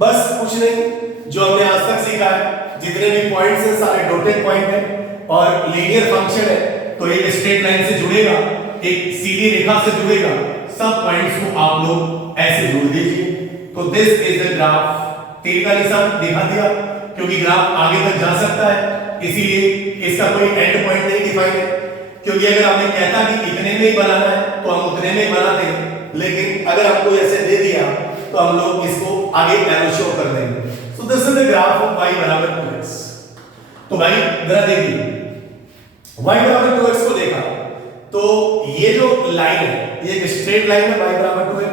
बस कुछ नहीं, जो हमने आज तक सीखा है, जितने भी पॉइंट्स हैं सारे डॉटेड पॉइंट हैं और लीनियर फंक्शन है, तो एक स्ट्रेट लाइन से जुड़ेगा, एक सीधी रेखा से जुड़ेगा, सब पॉइंट्स को आप लोग ऐसे जोड़ दीजिए। तो दिस इज द ग्राफ, तीर का निशान दिखा दिया क्योंकि ग्राफ आगे तक जा सकता है, इसीलिए इसका कोई एंड पॉइंट नहीं डिफाइन है, क्योंकि अगर हमें कहता कि इतने में ही बनाना है तो हम उतने में ही बनाते हैं, लेकिन अगर आपको ऐसे दे दिया तो हम लोग इसको आगे एरो शो कर देंगे। सो this is the graph of y बराबर 2x। तो भाई जरा देखिए y बराबर 2x को देखा तो ये जो लाइन है ये एक स्ट्रेट लाइन है, y बराबर 2x,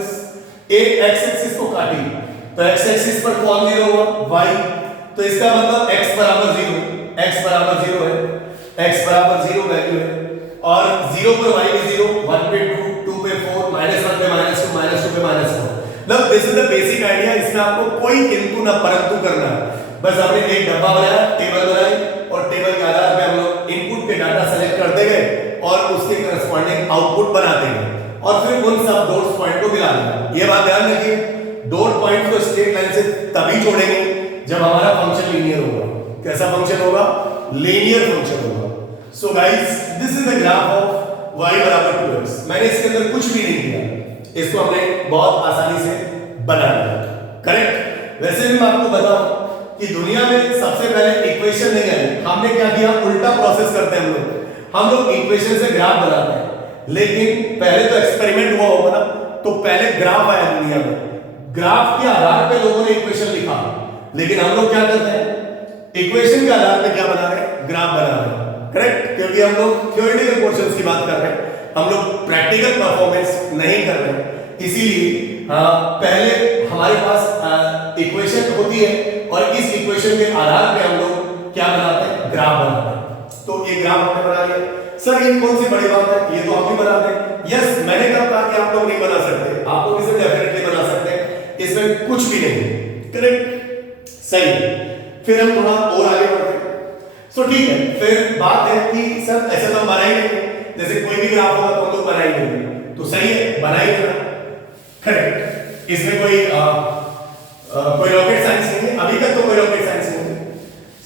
एक x एक्सिस को काटी तो x एक्सिस पर कौन 0 हुआ y, तो इसका मतलब x बराबर 0, x बराबर 0 है, x बराबर 0 वैल्यू है और 0 पर y भी 0, 1 पे 2, 2 पे 4, -1 पे -2, -2 पे -4। मतलब this is the basic idea, इसमें आपको कोई किंतु ना परंतु करना है, बस हमने एक डब्बा बनाया, टेबल बनाई और टेबल के आधार पे हम लोग इनपुट के डाटा सेलेक्ट करते गए और उसके करस्पॉन्डिंग आउटपुट बनाते गए और फिर उन सब डॉट्स पॉइंट को मिला दिया। ये बात ध्यान रखिए, डॉट पॉइंट को स्ट्रेट लाइन से तभी जोड़ेंगे जब हमारा फंक्शन लीनियर होगा। कैसा फंक्शन होगा? लीनियर फंक्शन होगा। So guys this is the graph of y बराबर 2x। मैंने इसके अंदर कुछ भी नहीं किया, इसको हमने बहुत आसानी से बना लिया, करेक्ट। वैसे भी मैं आपको बताऊं कि दुनिया में सबसे पहले इक्वेशन नहीं आई, हमने क्या किया, उल्टा प्रोसेस करते हैं हम लोग इक्वेशन से ग्राफ बनाते हैं, लेकिन पहले तो एक्सपेरिमेंट हुआ होगा ना, तो पहले ग्राफ आया दुनिया में, ग्राफ के आधार पे लोगों ने इक्वेशन लिखा, लेकिन हम लोग क्या करते हैं, इक्वेशन के आधार पे क्या बना रहे हैं, ग्राफ बना रहे हैं, करेक्ट। क्योंकि हम लोग थ्योरेटिकल पोर्शंस की बात कर रहे हैं, हम लोग प्रैक्टिकल परफॉर्मेंस नहीं कर रहे हैं, इसीलिए पहले हमारे पास इक्वेशन होती है और इस इक्वेशन के आधार पे हम लोग क्या बनाते हैं, ग्राफ बनाते हैं। तो ये ग्राफ हमने बना लिया। सर ये कौन सी बड़ी बात है, ये तो हम भी बनाते हैं। यस, मैंने कहा था कि आप लोग नहीं बना सकते, आप लोग इसे डेफिनेटली बना सकते हैं, इसमें कुछ भी नहीं, करेक्ट, सही। फिर हम थोड़ा और आगे बढ़ते हैं। सो ठीक है, फिर बात है कि सर ऐसे तो बना ही नहीं, जैसे कोई भी ग्राफ होगा तो हम लोग बना ही नहीं, तो सही है, बना ही देना, करेक्ट। इसमें कोई रॉकेट साइंस नहीं है, अभी तक तो कोई रॉकेट साइंस नहीं है।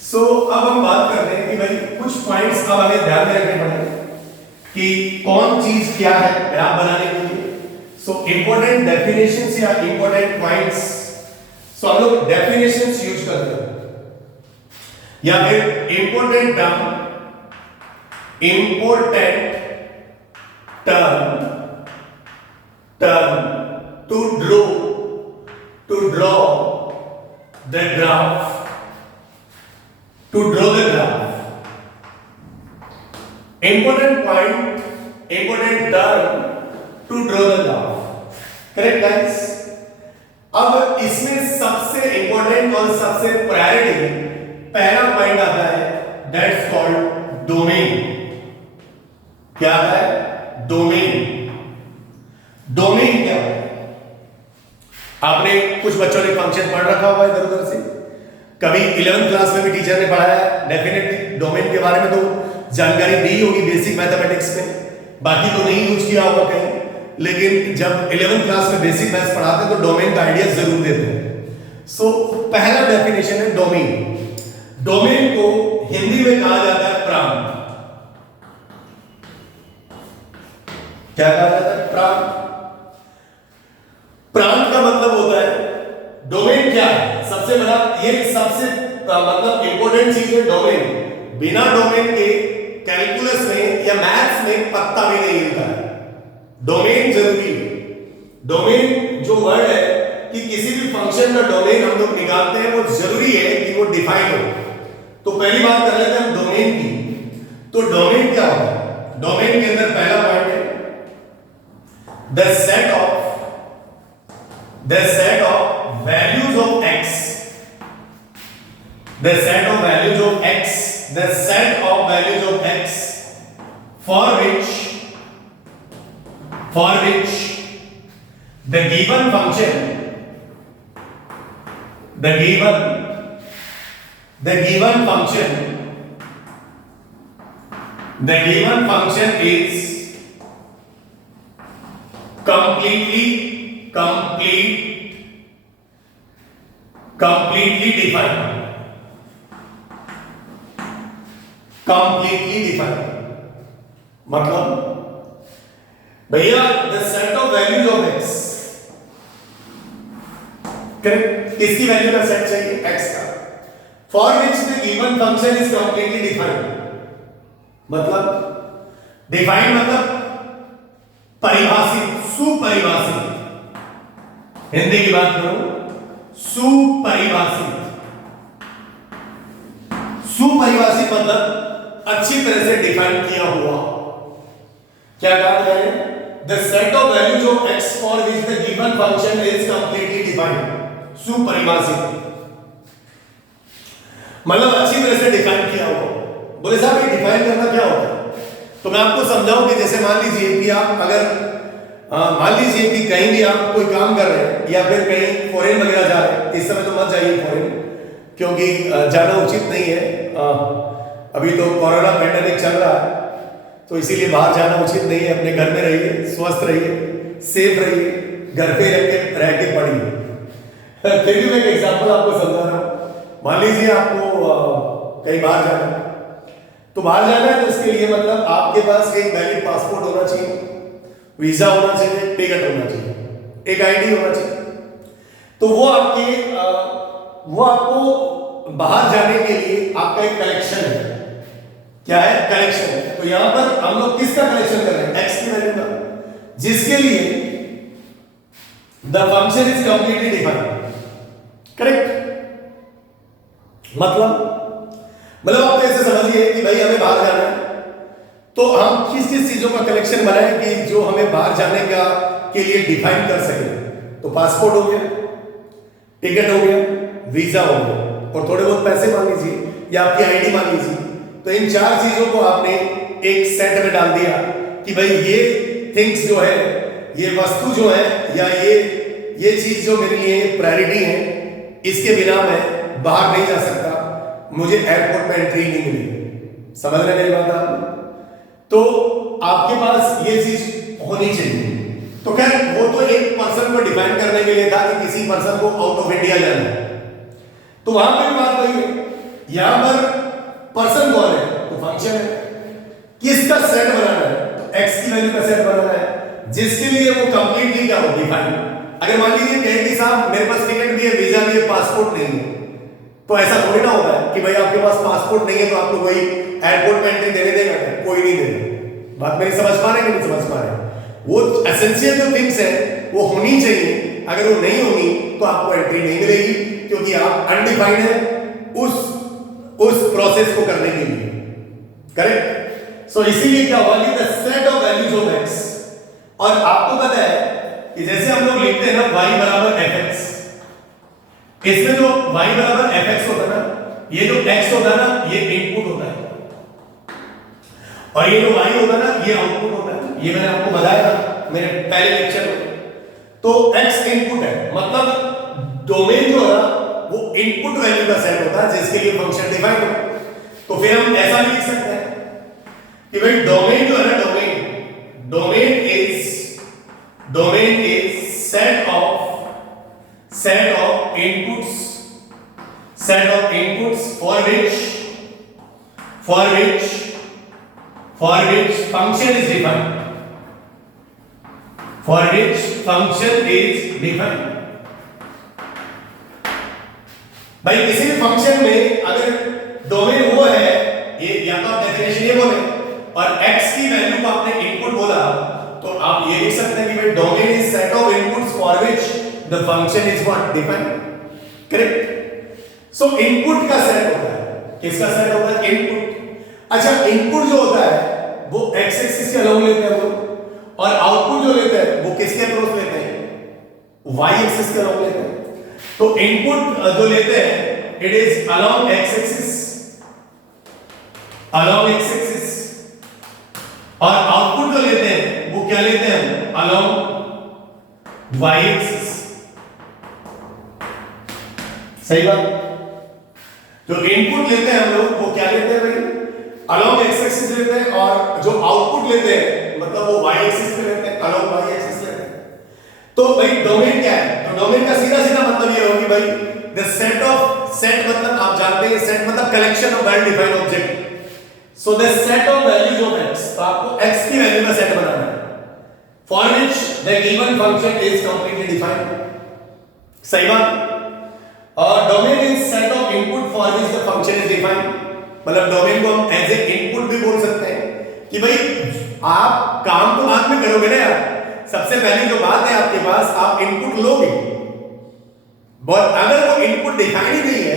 सो अब हम बात करते हैं कि भाई कुछ पॉइंट्स अब हमें ध्यान में रखने पड़ेंगे कि कौन चीज क्या है ग्राफ बनाने के लिए। सो इंपॉर्टेंट डेफिनेशंस या इंपॉर्टेंट पॉइंट्स, सो हम लोग डेफिनेशंस यूज करते हैं या फिर important term to draw the graph important point, important term to draw the graph. Correct guys? अब इसमें सबसे इंपॉर्टेंट और सबसे प्रायोरिटी पहला पॉइंट आता है, दैट्स कॉल्ड डोमेन। क्या है? डोमेन। डोमेन क्या है? आपने कुछ बच्चों ने फंक्शन पढ़ रखा हुआ है इधर उधर से, कभी 11th क्लास में भी टीचर ने पढ़ाया, डेफिनेटली डोमेन के बारे में तो जानकारी दी होगी बेसिक मैथमेटिक्स में, बाकी तो नहीं यूज किया होगा कहीं, लेकिन जब 11th क्लास में बेसिक मैथ्स पढ़ाते हैं तो डोमेन का आइडिया जरूर देते हैं। सो पहला डेफिनेशन है डोमेन। डोमेन को हिंदी में कहा जाता है प्रांत। क्या कहा जाता है? प्रांत। प्रांत का मतलब होता है, डोमेन क्या है? सबसे बड़ा ये सबसे मतलब इंपॉर्टेंट चीज है डोमेन। बिना डोमेन के कैलकुलस में या मैथ्स में पत्ता भी नहीं हिलता है। डोमेन जरूरी है। डोमेन जो वर्ड है कि किसी भी फंक्शन का डोमेन हम लोग निकालते हैं, वो जरूरी है कि वो डिफाइन हो। तो पहली बात कर लेते हैं हम डोमेन की। तो डोमेन क्या होता है? डोमेन के अंदर पहला पॉइंट है the set of values of x, the set of values of x for which the given function is completely defined. मतलब भैया the set of values of x, correct? किसकी वैल्यू का सेट चाहिए? x का। For which the given function is completely defined. मतलब defined मतलब परिभाषित, सुपरिभाषित। हिंदी की बात करूं, सुपरिभाषित। सुपरिभाषित मतलब अच्छी तरह से डिफाइन किया हुआ। क्या कहा मैंने? The set of values of x for which the given function is completely defined. सुपरिभाषित मतलब अच्छी तरह से डिफाइन किया हुआ। बोले साहब ये डिफाइन करना क्या होता है? तो मैं आपको समझाऊं कि जैसे मान लीजिए कि आप अगर मान लीजिए कि कहीं भी आप कोई काम कर रहे हैं या फिर कहीं फॉरेन वगैरह जा रहे हैं। इस समय तो मत जाइए फॉरेन, क्योंकि जाना उचित नहीं है। अभी तो कोरोना पैंडेमिक चल रहा है, तो इसीलिए बाहर जाना उचित नहीं है। अपने घर में रहिए, स्वस्थ रहिए, सेफ रहिए, घर पे रह के पढ़िए। फिर भी मैं एक एग्जाम्पल आपको समझा रहा हूँ। मान लीजिए आपको कहीं बाहर जाना है, तो बाहर जाना है तो उसके लिए मतलब आपके पास एक वैलिड पासपोर्ट होना चाहिए, वीजा होना चाहिए, टिकट होना चाहिए, एक आईडी होना चाहिए। तो वो आपको बाहर जाने के लिए आपका एक कलेक्शन है। क्या है? कलेक्शन है। तो यहां पर हम लोग किसका कलेक्शन कर रहे हैं? x की वैल्यू का, जिसके लिए the function is completely defined. Correct? मतलब आप ऐसे समझिए कि भाई हमें बाहर जाना है, तो हम किस किस चीजों का कलेक्शन बनाएं कि जो हमें बाहर जाने का के लिए डिफाइन कर सके। तो पासपोर्ट हो गया, टिकट हो गया, वीजा हो गया, और थोड़े बहुत पैसे मान लीजिए या आपकी आईडी मान लीजिए। तो इन चार चीजों को आपने एक सेट में डाल दिया कि भाई ये थिंग्स जो है, ये वस्तु जो है, या ये चीज जो मेरे लिए प्रायोरिटी है, इसके बिना मैं बाहर नहीं जा सकता, मुझे एयरपोर्ट में एंट्री नहीं मिलेगी। समझ रहे मेरी बात आप? तो आपके पास ये चीज होनी चाहिए। तो खैर वो तो एक पर्सन को डिफाइन करने के लिए था कि किसी पर्सन को आउट ऑफ इंडिया जाना है, तो वहां पे भी बात वही है। यहां पर पर्सन कौन है? तो फंक्शन है। किसका सेट बनाना है? तो x की वैल्यू का सेट बनाना है, जिसके लिए वो कंप्लीटली क्या हो? डिफाइन। अगर मान लीजिए कहे कि साहब मेरे पास टिकट भी है, वीजा भी है, पासपोर्ट नहीं है, तो ऐसा थोड़ी ना होता है कि भाई आपके पास पासपोर्ट नहीं है तो आपको कोई एयरपोर्ट में एंट्री देने देगा? कोई नहीं देगा। बात मेरी समझ पा रहे हैं कि नहीं समझ पा रहे? वो एसेंशियल जो थिंग्स है वो होनी चाहिए। अगर वो नहीं होगी तो आपको एंट्री नहीं मिलेगी, क्योंकि आप अनडिफाइंड है उस प्रोसेस को करने के लिए। करेक्ट? सो इसीलिए क्या हुआ कि the set of values of x, और आपको पता है कि जैसे हम लोग लिखते हैं ना y बराबर fx, इसमें जो y बराबर fx होता है ना, ये जो x होता है ना ये इनपुट होता है, और ये जो y होता है ना ये आउटपुट होता है। ये मैंने आपको बताया था मेरे पहले लेक्चर में। तो x इनपुट है, मतलब डोमेन जो है वो इनपुट वैल्यू का सेट होता है जिसके लिए फंक्शन डिफाइन हो। तो फिर हम ऐसा भी लिख सकते हैं कि भाई डोमेन जो है ना, domain is set of inputs for which function is defined, भाई किसी भी फंक्शन में अगर डोमेन वो है, ये या तो आप डेफिनेशन ये बोले और x की वैल्यू को आपने इनपुट बोला, तो आप ये लिख सकते हैं कि भाई domain is set of inputs for which the function is what defined. Correct. So input का सेट होता है, किसका सेट होता है? इनपुट। अच्छा, इनपुट जो होता है वो x एक्सिस के अलोंग लेते हैं हम लोग, और आउटपुट जो लेते हैं वो किसके अक्रॉस लेते हैं? y एक्सिस के अलोंग लेते हैं। तो इनपुट जो लेते हैं it is along x axis, और आउटपुट जो लेते हैं वो क्या लेते हैं? Along y axis. सही बात। जो इनपुट लेते हैं हम लोग वो क्या लेते हैं भाई? अलोंग x एक्सिस लेते हैं, और जो आउटपुट लेते हैं मतलब वो y एक्सिस पे लेते हैं, अलोंग y एक्सिस लेते हैं। तो भाई डोमेन क्या है? तो डोमेन का सीधा सीधा मतलब ये होगी भाई द सेट मतलब आप जानते हैं सेट मतलब collection of well defined object. So the set of values of x, तो आपको x की वैल्यू का सेट बनाना है for which the given function is completely defined. सही बात। और domain is set of input for which the function is defined, मतलब domain को हम एज ए इनपुट भी बोल सकते हैं कि भाई आप काम तो बाद में करोगे ना यार, सबसे पहली जो बात है आपके पास आप इनपुट लोगे, और अगर वो इनपुट डिफाइन ही नहीं है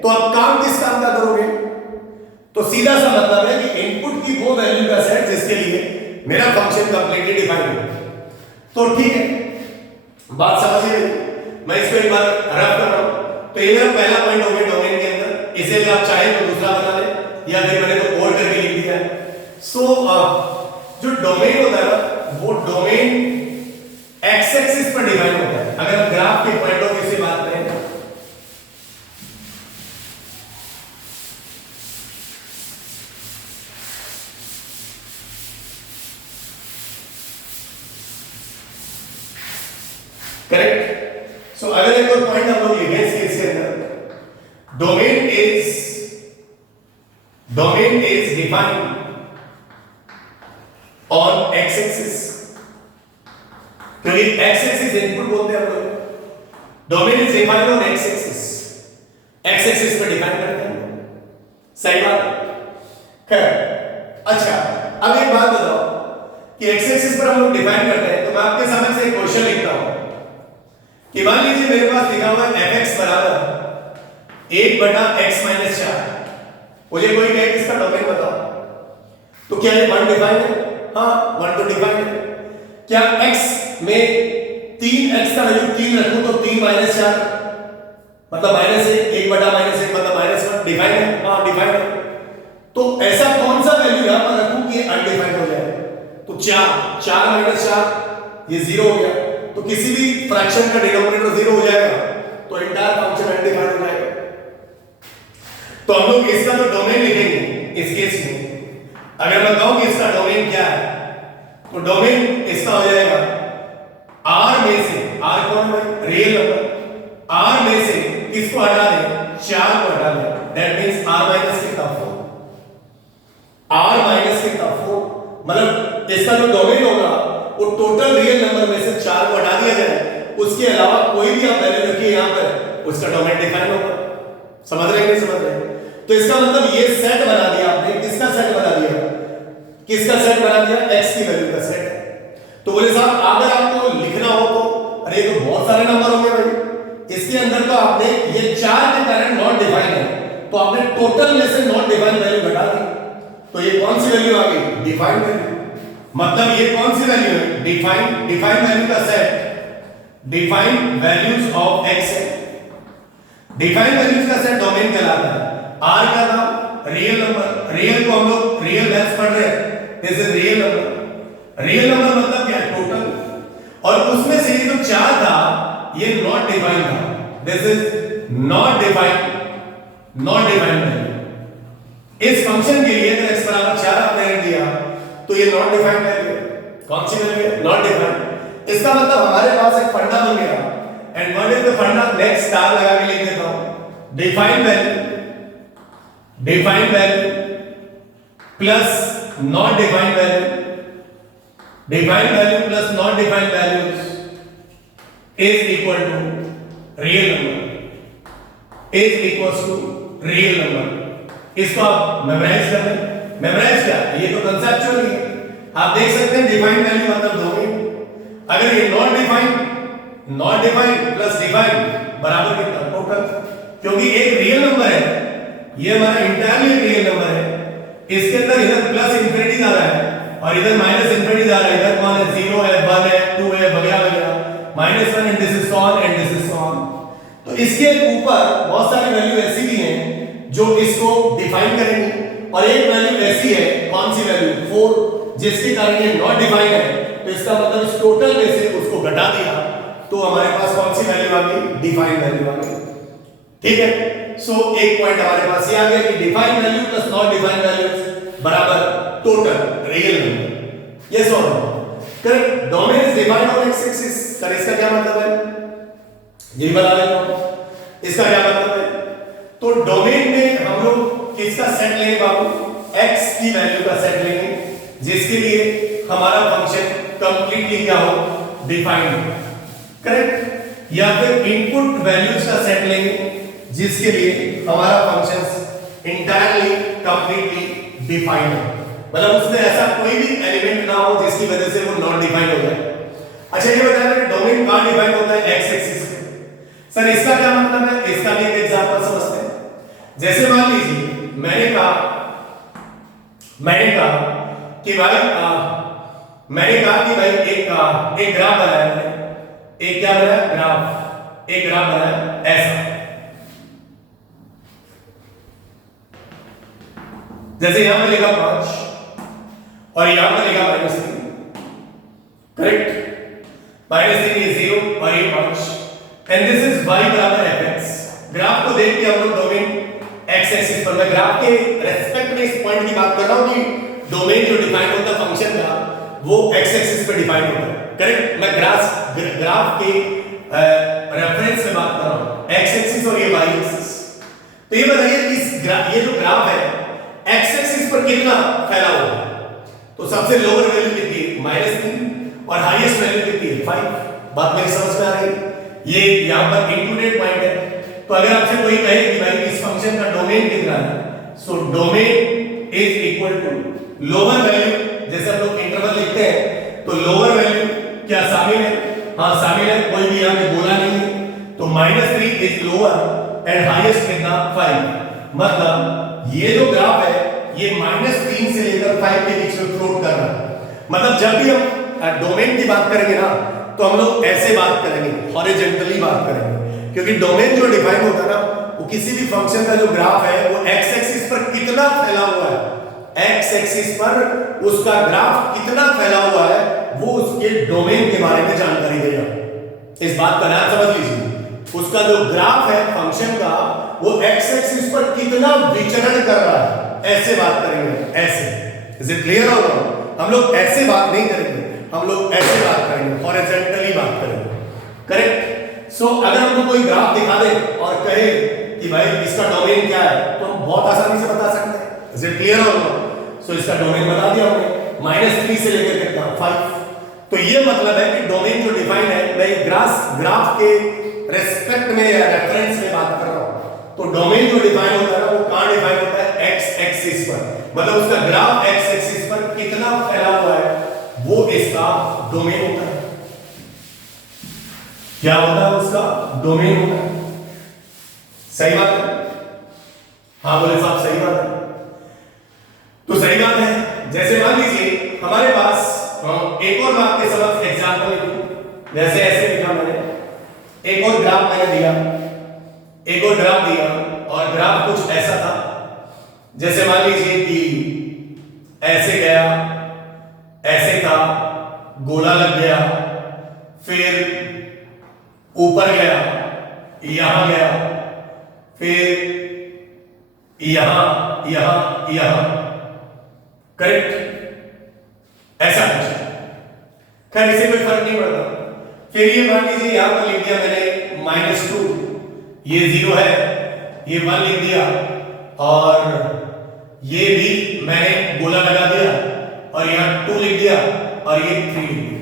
तो आप काम किस काम का करोगे? तो सीधा सा मतलब है कि इनपुट की वो वैल्यू का सेट जिसके लिए मेरा फंक्शन कंप्लीटली डिफाइन हो। तो ठीक है, बात समझिए। मैं इसको एक बार रफ कर रहा हूं। तो ये मेरा पहला पॉइंट हो गया डोमेन के अंदर, इसे भी आप चाहे तो दूसरा बना लें या फिर मैंने तो और करके लिख दिया। सो जो डोमेन होता है ना वो डोमेन एक्स एक्सिस पर डिफाइन होता है। अगर हम ग्राफ के पॉइंट ऑफ व्यू से बात करें, करेक्ट। सो अगर एक और पॉइंट हम लोग लिखें इसके अंदर, domain is defined on x axis, क्योंकि एक्स एक्सिस इनपुट बोलते हैं हम लोग। Domain is defined on x axis, x axis पे डिफाइन करते हैं। सही बात। खैर, अच्छा अब एक बात बताओ कि एक्स एक्सिस पर हम लोग डिफाइन करते हैं, तो मैं आपके सामने से एक क्वेश्चन लिखता हूं कि मान लीजिए मेरे पास लिखा हुआ है fx बराबर 1/x-4। मुझे कोई कहे इसका डोमेन बताओ, तो क्या ये 1 डिफाइंड है? हाँ, 1 तो डिफाइंड है। क्या x में 3x का वैल्यू 3 रखूं तो 3 - 4 मतलब -1, 1/-1 मतलब -1 डिफाइंड है? हाँ डिफाइंड है। तो ऐसा कौन सा वैल्यू यहां पर रखूं कि ये अनडिफाइंड हो जाए? तो 4 - 4 ये 0 हो गया, तो किसी भी फ्रैक्शन का डिनोमिनेटर 0 हो जाएगा तो एंटायर फंक्शन अनडिफाइंड हो जाएगा। तो हम लोग इसका जो डोमेन लिखेंगे इस केस में, अगर मैं कहूं कि इसका डोमेन क्या है, तो डोमेन इसका हो जाएगा R में से, R कौन है? Real number. R में से किसको हटा दें? 4 को हटा दें। दैट मींस R माइनस कितना 4, R माइनस कितना 4, मतलब इसका जो डोमेन होगा वो टोटल रियल नंबर में से 4 को हटा दिया जाए, उसके अलावा कोई भी आप वैल्यू रखिए यहां पर, उसका डोमेन डिफाइन होगा। समझ रहे हैं? नहीं समझ रहे? तो इसका मतलब ये सेट बना दिया आपने। किसका सेट बना दिया? किसका सेट बना दिया? x की वैल्यू का सेट। तो बोले साहब अगर आपको लिखना हो तो, अरे तो बहुत सारे नंबर होंगे भाई, इसके अंदर तो आपने ये 4 के कारण नॉट डिफाइन है, तो आपने टोटल में से नॉट डिफाइन वैल्यू घटा दी। तो ये कौन सी वैल्यू आ गई? Defined value. मतलब ये कौन सी वैल्यू है? डिफाइंड वैल्यू का set, defined values of x है। डिफाइंड वैल्यूज का सेट डोमेन कहलाता है। r का नाम रियल नंबर, रियल को हम लोग रियल वैल्यूज पढ़ रहे हैं, this is real number. Real number मतलब क्या? टोटल। और उसमें से ये जो 4 था ये नॉट डिफाइंड था, this is not defined value. इस फंक्शन के लिए अगर x बराबर 4 आपने रख दिया तो ये नॉट डिफाइंड वैल्यू। कौन सी वैल्यू है? Not defined. इसका मतलब हमारे पास एक फंडा बन गया, एंड व्हाट इज द फंडा? नेक्स्ट स्टार लगा के लिख देता हूं, defined value plus not defined value, defined value plus not defined values is equal to real number, is equals to real number. इसको आप मेमोराइज कर लें। मेमोराइज क्या? ये तो कंसेप्चुअल ही है। आप देख सकते हैं डिफाइंड वैल्यू मतलब डोमेन। अगर ये नॉट डिफाइंड प्लस डिफाइंड बराबर कितना? टोटल। क्योंकि एक रियल नंबर है, ये हमारा इंटायरली रियल नंबर है, इसके अंदर इधर प्लस इंफिनिटी जा रहा है और इधर माइनस इंफिनिटी जा रहा है। इधर कौन है? 0 है, 1 है, 2 है, वगैरह वगैरह, -1 and this is on and this is on. तो इसके ऊपर बहुत सारी वैल्यू ऐसी भी हैं जो इसको डिफाइन करेंगी, और एक वैल्यू ऐसी है, कौन सी वैल्यू? 4, जिसके कारण ये नॉट डिफाइन है। तो इसका मतलब इस टोटल में से उसको घटा दिया तो हमारे पास कौन सी वैल्यू आ गई? डिफाइन वैल्यू आ गई। ठीक है, सो एक पॉइंट हमारे पास ये आ गया कि define value plus not define values बराबर टोटल रियल नंबर। यस और no? Correct. Domain is defined on x एक्सिस। सर इसका क्या मतलब है? ये बता देता हूं, इसका क्या मतलब है। तो डोमेन में हम लोग किसका सेट लेंगे बाबू? x की वैल्यू का सेट लेंगे, जिसके लिए हमारा फंक्शन कंप्लीटली क्या हो? डिफाइंड हो। करेक्ट। या फिर इनपुट वैल्यूज का सेट लेंगे, जिसके लिए हमारा फंक्शन इंटायरली कंप्लीटली डिफाइंड हो। मतलब उसमें ऐसा कोई भी एलिमेंट ना हो जिसकी वजह से वो नॉट डिफाइंड हो जाए। अच्छा ये बताया कि डोमेन कहां डिफाइंड होता है? x एक्सिस पे। सर इसका क्या मतलब है? इसका भी एक एग्जांपल समझते हैं। जैसे मान लीजिए मैंने कहा कि भाई एक ग्राफ बनाया है। एक क्या बनाया? ग्राफ। एक ग्राफ बनाया ऐसा, जैसे यहां पे लिखा 5 और यहां पे लिखा -3। करेक्ट। -3 ये 0 और ये 5, एंड दिस इज y बराबर fx। ग्राफ को देख के हम लोग डोमेन x एक्सिस पर, मैं ग्राफ के रेस्पेक्ट में इस पॉइंट की बात कर रहा हूं कि डोमेन जो डिफाइन होता है फंक्शन का वो x एक्सिस पे डिफाइन होता है। करेक्ट। मैं ग्राफ के रेफरेंस में बात कर रहा हूं, x एक्सिस और ये y एक्सिस। तो ये बताइए ये जो ग्राफ है x एक्सिस पर कितना फैला हुआ है? तो सबसे लोअर वैल्यू कितनी है? -3 और हाईएस्ट वैल्यू कितनी है? 5। बात मेरी समझ में आ रही है? ये यहां पर इंक्लूडेड पॉइंट है। तो अगर आपसे कोई कहे कि भाई इस फंक्शन का डोमेन कितना है, so domain is equal to lower value, जैसे हम लोग इंटरवल लिखते हैं तो लोअर वैल्यू क्या शामिल है? हां शामिल है, कोई भी यहां पे बोला नहीं है। तो -3 इज लोअर एंड हाईएस्ट कितना? 5। मतलब ये जो ग्राफ है ये -3 से लेकर 5 के बीच में फ्लोट कर रहा है। मतलब जब भी हम डोमेन की बात करेंगे ना तो हम लोग ऐसे बात करेंगे, हॉरिजॉन्टली बात करेंगे, क्योंकि डोमेन जो डिफाइन होता है ना वो किसी भी फंक्शन का जो ग्राफ है वो x एक्सिस पर कितना फैला हुआ है, x एक्सिस पर उसका ग्राफ कितना फैला हुआ है वो उसके डोमेन के बारे में जानकारी देगा। इस बात का ध्यान समझ लीजिए। उसका जो ग्राफ है फंक्शन का वो x एक्सिस पर कितना विचरण कर रहा है, ऐसे बात करेंगे। ऐसे इज इट क्लियर हो? हम लोग ऐसे बात नहीं करेंगे, हम लोग ऐसे बात करेंगे, हॉरिजॉन्टली बात करेंगे। करेक्ट। सो अगर हमको कोई ग्राफ दिखा दे और कहे कि भाई इसका डोमेन क्या है तो हम बहुत आसानी से बता सकते हैं। इज इट क्लियर हो? सो इसका डोमेन बता दिया हमने, -3 से लेकर कितना? 5। तो ये मतलब है कि डोमेन जो डिफाइन है, मैं ग्राफ के रेस्पेक्ट में या रेफरेंस में बात कर रहा हूं। तो डोमेन जो डिफाइन होता है ना वो कहां डिफाइन होता है? x एक्सिस पर। मतलब उसका ग्राफ x एक्सिस पर कितना फैला हुआ है वो इसका डोमेन होता है। क्या होता है? उसका डोमेन होता है। सही बात है? हाँ बोले साहब सही बात है। तो तो सही बात है। जैसे मान लीजिए हमारे पास एक और मैं आपके समक्ष एग्जांपल लिखूं, जैसे ऐसे लिखा मैंने, एक और ग्राफ मैंने दिया, एक और ग्राफ दिया, और ग्राफ कुछ ऐसा था, जैसे मान लीजिए कि ऐसे गया, ऐसे था, गोला लग गया, फिर ऊपर गया, यहां गया, फिर यहां यहां यहां, करेक्ट, ऐसा कुछ। खैर इससे कोई फर्क नहीं पड़ता। फिर ये मान लीजिए यहां पर लिख दिया मैंने -2, ये 0 है, ये 1 लिख दिया, और ये भी मैंने गोला लगा दिया, और यहां 2 लिख दिया, और ये 3 लिख दिया,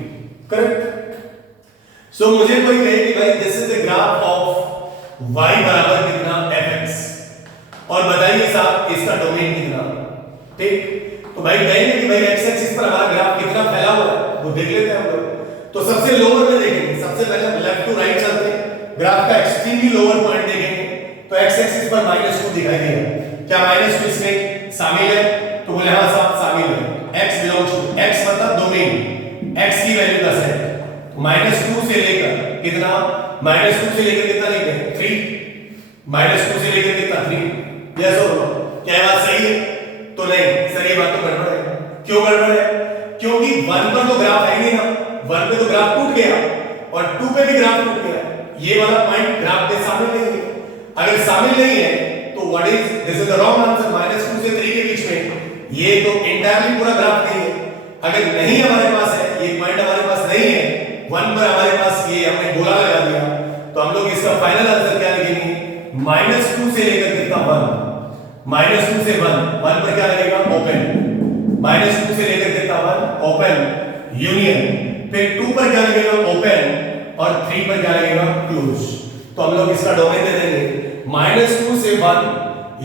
करेक्ट। सो मुझे कोई कहे कि भाई this is the graph of y बराबर कितना fx, और बताइए साहब इसका डोमेन कितना, ठीक। तो भाई कहेंगे कि भाई x एक्सिस पर हमारा ग्राफ कितना फैला हुआ है, वो देख लेते हैं हम लोग। तो सबसे लोअर में देखेंगे, सबसे पहले लेफ्ट टू राइट चलते हैं, ग्राफ का एक्सट्रीमली लोअर पॉइंट देखेंगे, तो x एक्सिस पर -2 दिखाई देगा। क्या -2 इसमें शामिल है? तो बोले हाँ साहब शामिल है। x बिलोंग्स टू, x मतलब डोमेन, x की वैल्यू का सेट। तो -2 से लेकर कितना, -2 से लेकर कितना लिखते हैं 3, -2 से लेकर कितना 3, यस और नो, क्या बात सही है? तो नहीं सर, ये बात तो गड़बड़ है। क्यों गड़बड़ है? क्योंकि 1 पर तो ग्राफ है नहीं ना, 1 पे तो ग्राफ टूट गया, और 2 पे भी ग्राफ टूट गया, ये वाला पॉइंट ग्राफ में शामिल नहीं है। अगर शामिल नहीं है तो what is this is the wrong answer. -2 से 3 के बीच में ये तो एंटायरली पूरा ग्राफ नहीं है। अगर नहीं हमारे पास है, ये पॉइंट हमारे पास नहीं है, 1 पर हमारे पास ये हमने गोला लगा दिया, तो हम लोग इसका फाइनल आंसर क्या लिखेंगे? -2 से लेकर कितना 1, -2 से 1 पर क्या लगेगा? ओपन। -2 से लेकर कितना 1, ओपन यूनियन। फिर 2 पर क्या लगेगा? ओपन, और 3 पर क्या लगेगा? क्लोज। तो हम लोग इसका डोमेन दे देंगे -2 से 1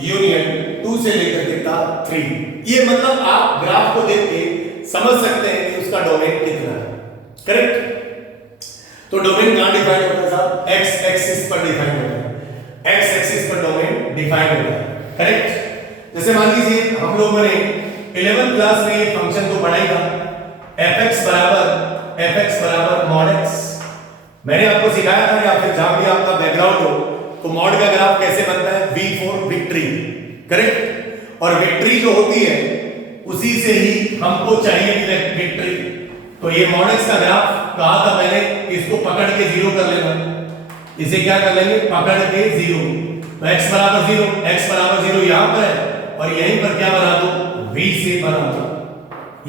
यूनियन 2 से लेकर कितना 3। ये मतलब आप ग्राफ को देख के समझ सकते हैं कि उसका डोमेन कितना है, करेक्ट। तो डोमेन कहां डिफाइन होता है साहब? x एक्सिस पर डिफाइन होता है, x एक्सिस पर डोमेन डिफाइन होता है, करेक्ट। जैसे मान लीजिए हम लोगों ने 11th क्लास में ये फंक्शन तो पढ़ा ही था, fx बराबर mod x। मैंने आपको सिखाया था, या फिर जहां भी आपका बैकग्राउंड हो, तो मॉड का ग्राफ कैसे बनता है? V for victory, correct. और विक्ट्री जो होती है उसी से ही हमको चाहिए कि विक्ट्री। तो ये मॉड x का ग्राफ कहा था मैंने, इसको पकड़ के 0 कर लेना, इसे क्या कर लेंगे? पकड़ के 0। तो x बराबर 0 यहां पर है, और यहीं पर क्या बना दो? v से बना दो।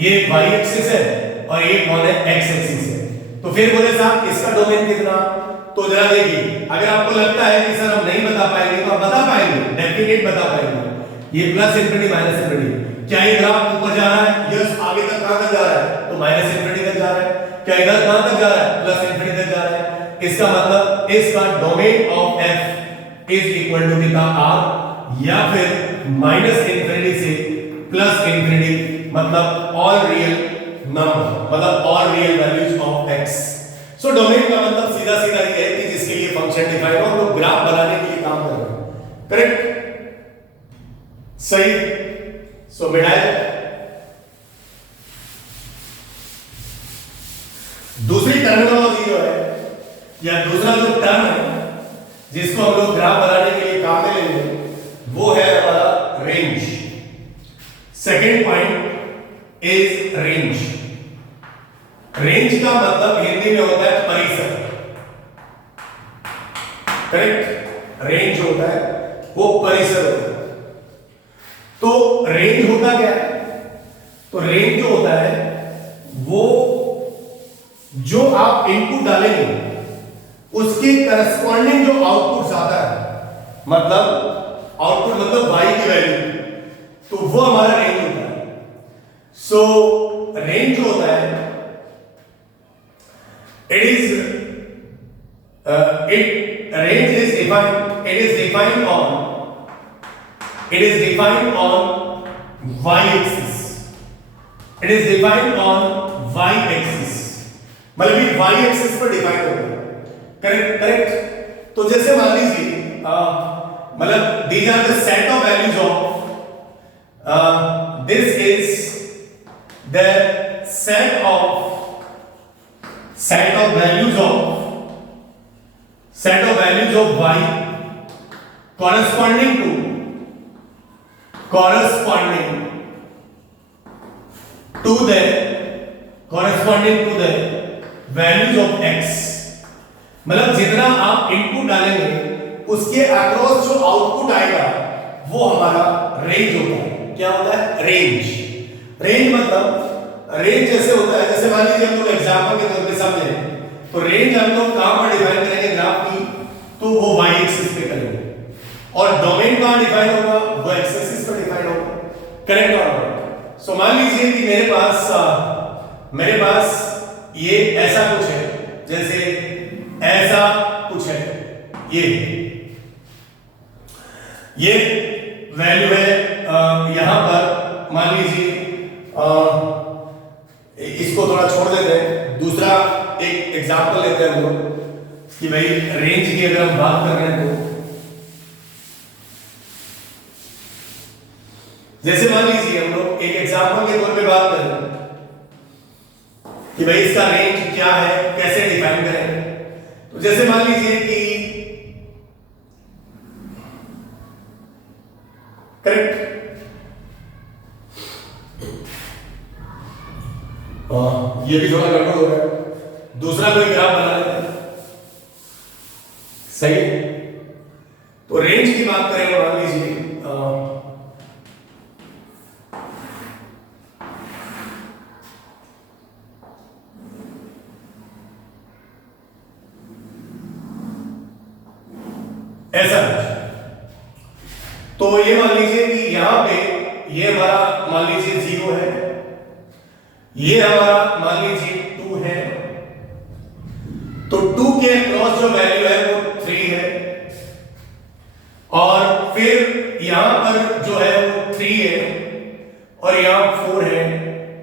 ये y एक्सिस है और ये कौन है? x एक्सिस है। तो फिर बोले साहब इसका डोमेन कितना? तो जरा देखिए, अगर आपको लगता है कि सर हम नहीं बता पाएंगे, तो आप बता पाएंगे, डेफिनेट बता पाएंगे। ये प्लस इंफिनिटी माइनस इंफिनिटी, क्या ये ग्राफ ऊपर जा रहा है? यस। आगे तक कहां तक जा रहा है? तो माइनस इंफिनिटी तक जा रहा है। क्या इधर कहां तक जा रहा है? प्लस इंफिनिटी तक जा रहा है। इसका मतलब इसका domain of f is equal to कितना? r, या फिर माइनस इंफिनिटी से प्लस इंफिनिटी, मतलब ऑल रियल नंबर, मतलब all real values of x। So domain का मतलब सीधा सीधा ये है कि जिसके लिए फंक्शन डिफाइन हो, हम लोग ग्राफ बनाने के लिए काम कर रहे हैं, करेक्ट, सही। सो मिडाल दूसरी टर्मिनोलॉजी जो है, या दूसरा जो टर्म है जिसको हम लोग ग्राफ बनाने के लिए काम में लेंगे, वो है हमारा range. Second point is range. Range का मतलब हिंदी में होता है परिसर, करेक्ट। रेंज होता है वो परिसर होता है। तो रेंज होता क्या है? तो रेंज जो होता है वो जो आप इनपुट डालेंगे उसके करस्पॉन्डिंग जो आउटपुट आता है, मतलब आउटपुट मतलब y की वैल्यू, तो वो हमारा रेंज होता है। सो रेंज जो होता है it is range is defined, it is defined on y axis, it is defined on y axis, मतलब ये y axis पर डिफाइन होता है, करेक्ट करेक्ट। तो जैसे मान लीजिए मतलब these are the set of values of this is the set of values of y corresponding to the values of x। मतलब जितना आप इनपुट डालेंगे उसके अक्रॉस जो आउटपुट आएगा वो हमारा रेंज होता है। क्या होता है? रेंज मतलब रेंज जैसे होता है, जैसे मान लीजिए हम लोग एग्जांपल के तौर पे समझे तो रेंज हम लोग कहां पर डिफाइन करेंगे ग्राफ की, तो वो y एक्सिस पे करेंगे, और डोमेन कहां डिफाइन होगा? वो x एक्सिस पर डिफाइन होगा। करेक्ट और नॉट? सो मान लीजिए कि मेरे पास ये ऐसा कुछ है, जैसे ऐसा कुछ है, ये वैल्यू है यहां पर मान लीजिए इसको थोड़ा छोड़ देते हैं, दूसरा एक एग्जांपल लेते हैं हम लोग कि भाई रेंज की अगर हम बात कर रहे हैं तो जैसे मान लीजिए हम लोग एक एग्जांपल के तौर पे बात करें कि भाई इसका रेंज क्या है, कैसे डिफाइन करें। तो जैसे मान लीजिए कि करेक्ट ये भी थोड़ा गड़बड़ हो रहा है, दूसरा कोई ग्राफ बना लेते हैं, सही है। तो रेंज की बात करें मान लीजिए ऐसा, तो ये मान लीजिए कि यहां पे ये हमारा मान लीजिए 0 है, ये हमारा मान लीजिए 2 है, तो 2 के क्रॉस जो वैल्यू है वो 3 है, और फिर यहां पर जो है वो 3 है, और यहां 4 है,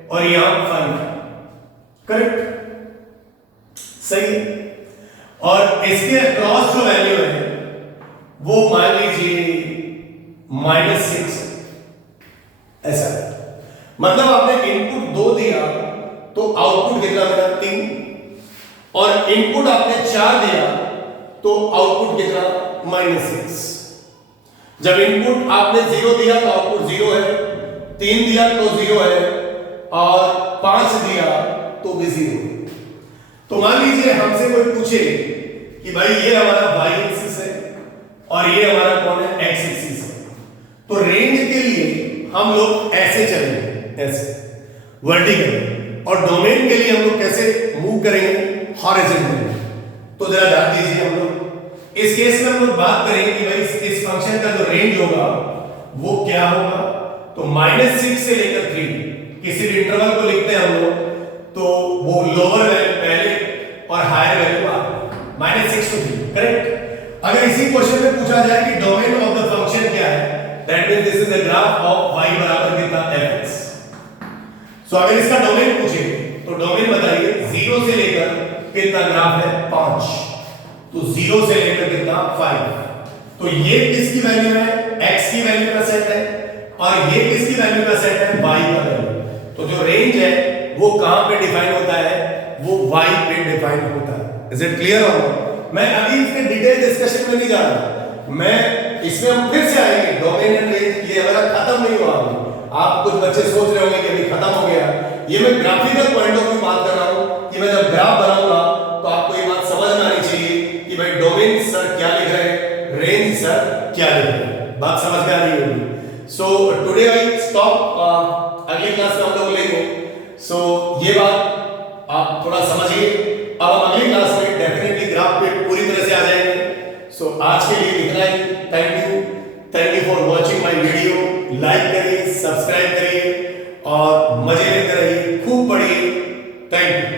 और यहां 5 है। करेक्ट, सही है। और इसके क्रॉस जो वैल्यू है वो मान लीजिए -6 ऐसा है। मतलब आपने इनपुट 2 दिया तो आउटपुट कितना मिला? 3, और इनपुट आपने 4 दिया तो आउटपुट कितना? -6। जब इनपुट आपने 0 दिया तो आउटपुट 0 है, 3 दिया तो 0 है, और 5 दिया तो भी 0। तो मान लीजिए हमसे कोई पूछे कि भाई ये हमारा y एक्सिस है और ये हमारा कौन है? x एक्सिस है। तो रेंज के लिए हम लोग ऐसे चलेंगे, ऐसे वर्टिकल, और डोमेन के लिए हम लोग कैसे मूव करेंगे? हॉरिजॉन्टली। तो जरा ध्यान दीजिए, हम लोग इस केस में हम लोग बात करेंगे कि भाई इस फंक्शन का जो रेंज होगा वो क्या होगा। तो -6 से लेकर 3 किसी भी इंटरवल को लिखते हैं हम लोग, तो वो लोअर वैल्यू पहले और हायर वैल्यू बाद, -6 to 3। करेक्ट। अगर इसी क्वेश्चन में पूछा जाए कि डोमेन ऑफ द फंक्शन क्या है, that means this is the graph of y बराबर कितना? fx। सो अगर इसका डोमेन पूछे तो डोमेन बताइए, 0 से लेकर कितना ग्राफ है? 5। तो 0 से लेकर कितना? 5। तो ये किसकी वैल्यू है? x की वैल्यू का सेट है, और ये किसकी वैल्यू का सेट है? y का वैल्यू। तो जो रेंज है वो कहां पे डिफाइन होता है? वो y पे डिफाइन होता है। इज इट क्लियर और नॉट? मैं अभी इसके डिटेल डिस्कशन में नहीं जा रहा, मैं इसमें हम फिर से आएंगे। डोमेन एंड रेंज ये हमारा खत्म नहीं हुआ अभी। आप कुछ बच्चे सोच रहे होंगे कि अभी खत्म हो गया, ये मैं ग्राफिकल पॉइंट ऑफ व्यू बात कर रहा हूं कि मैं जब ग्राफ बनाऊंगा तो आपको ये बात समझ में आनी चाहिए कि भाई डोमेन सर क्या लिख रहे हैं, रेंज सर क्या लिख रहे हैं, बात समझ में आ रही होगी। सो टुडे आई स्टॉप, अगली क्लास में हम लोग लेंगे। सो ये बात आप थोड़ा समझिए। अब हम अगली क्लास में डेफिनेटली ग्राफ पे पूरी तरह से आ जाएंगे। सो आज के लिए इतना ही। Thank you for watching my video. Like करिए, सब्सक्राइब करिए और मजे लेते रहिए, खूब पढ़िए। Thank you.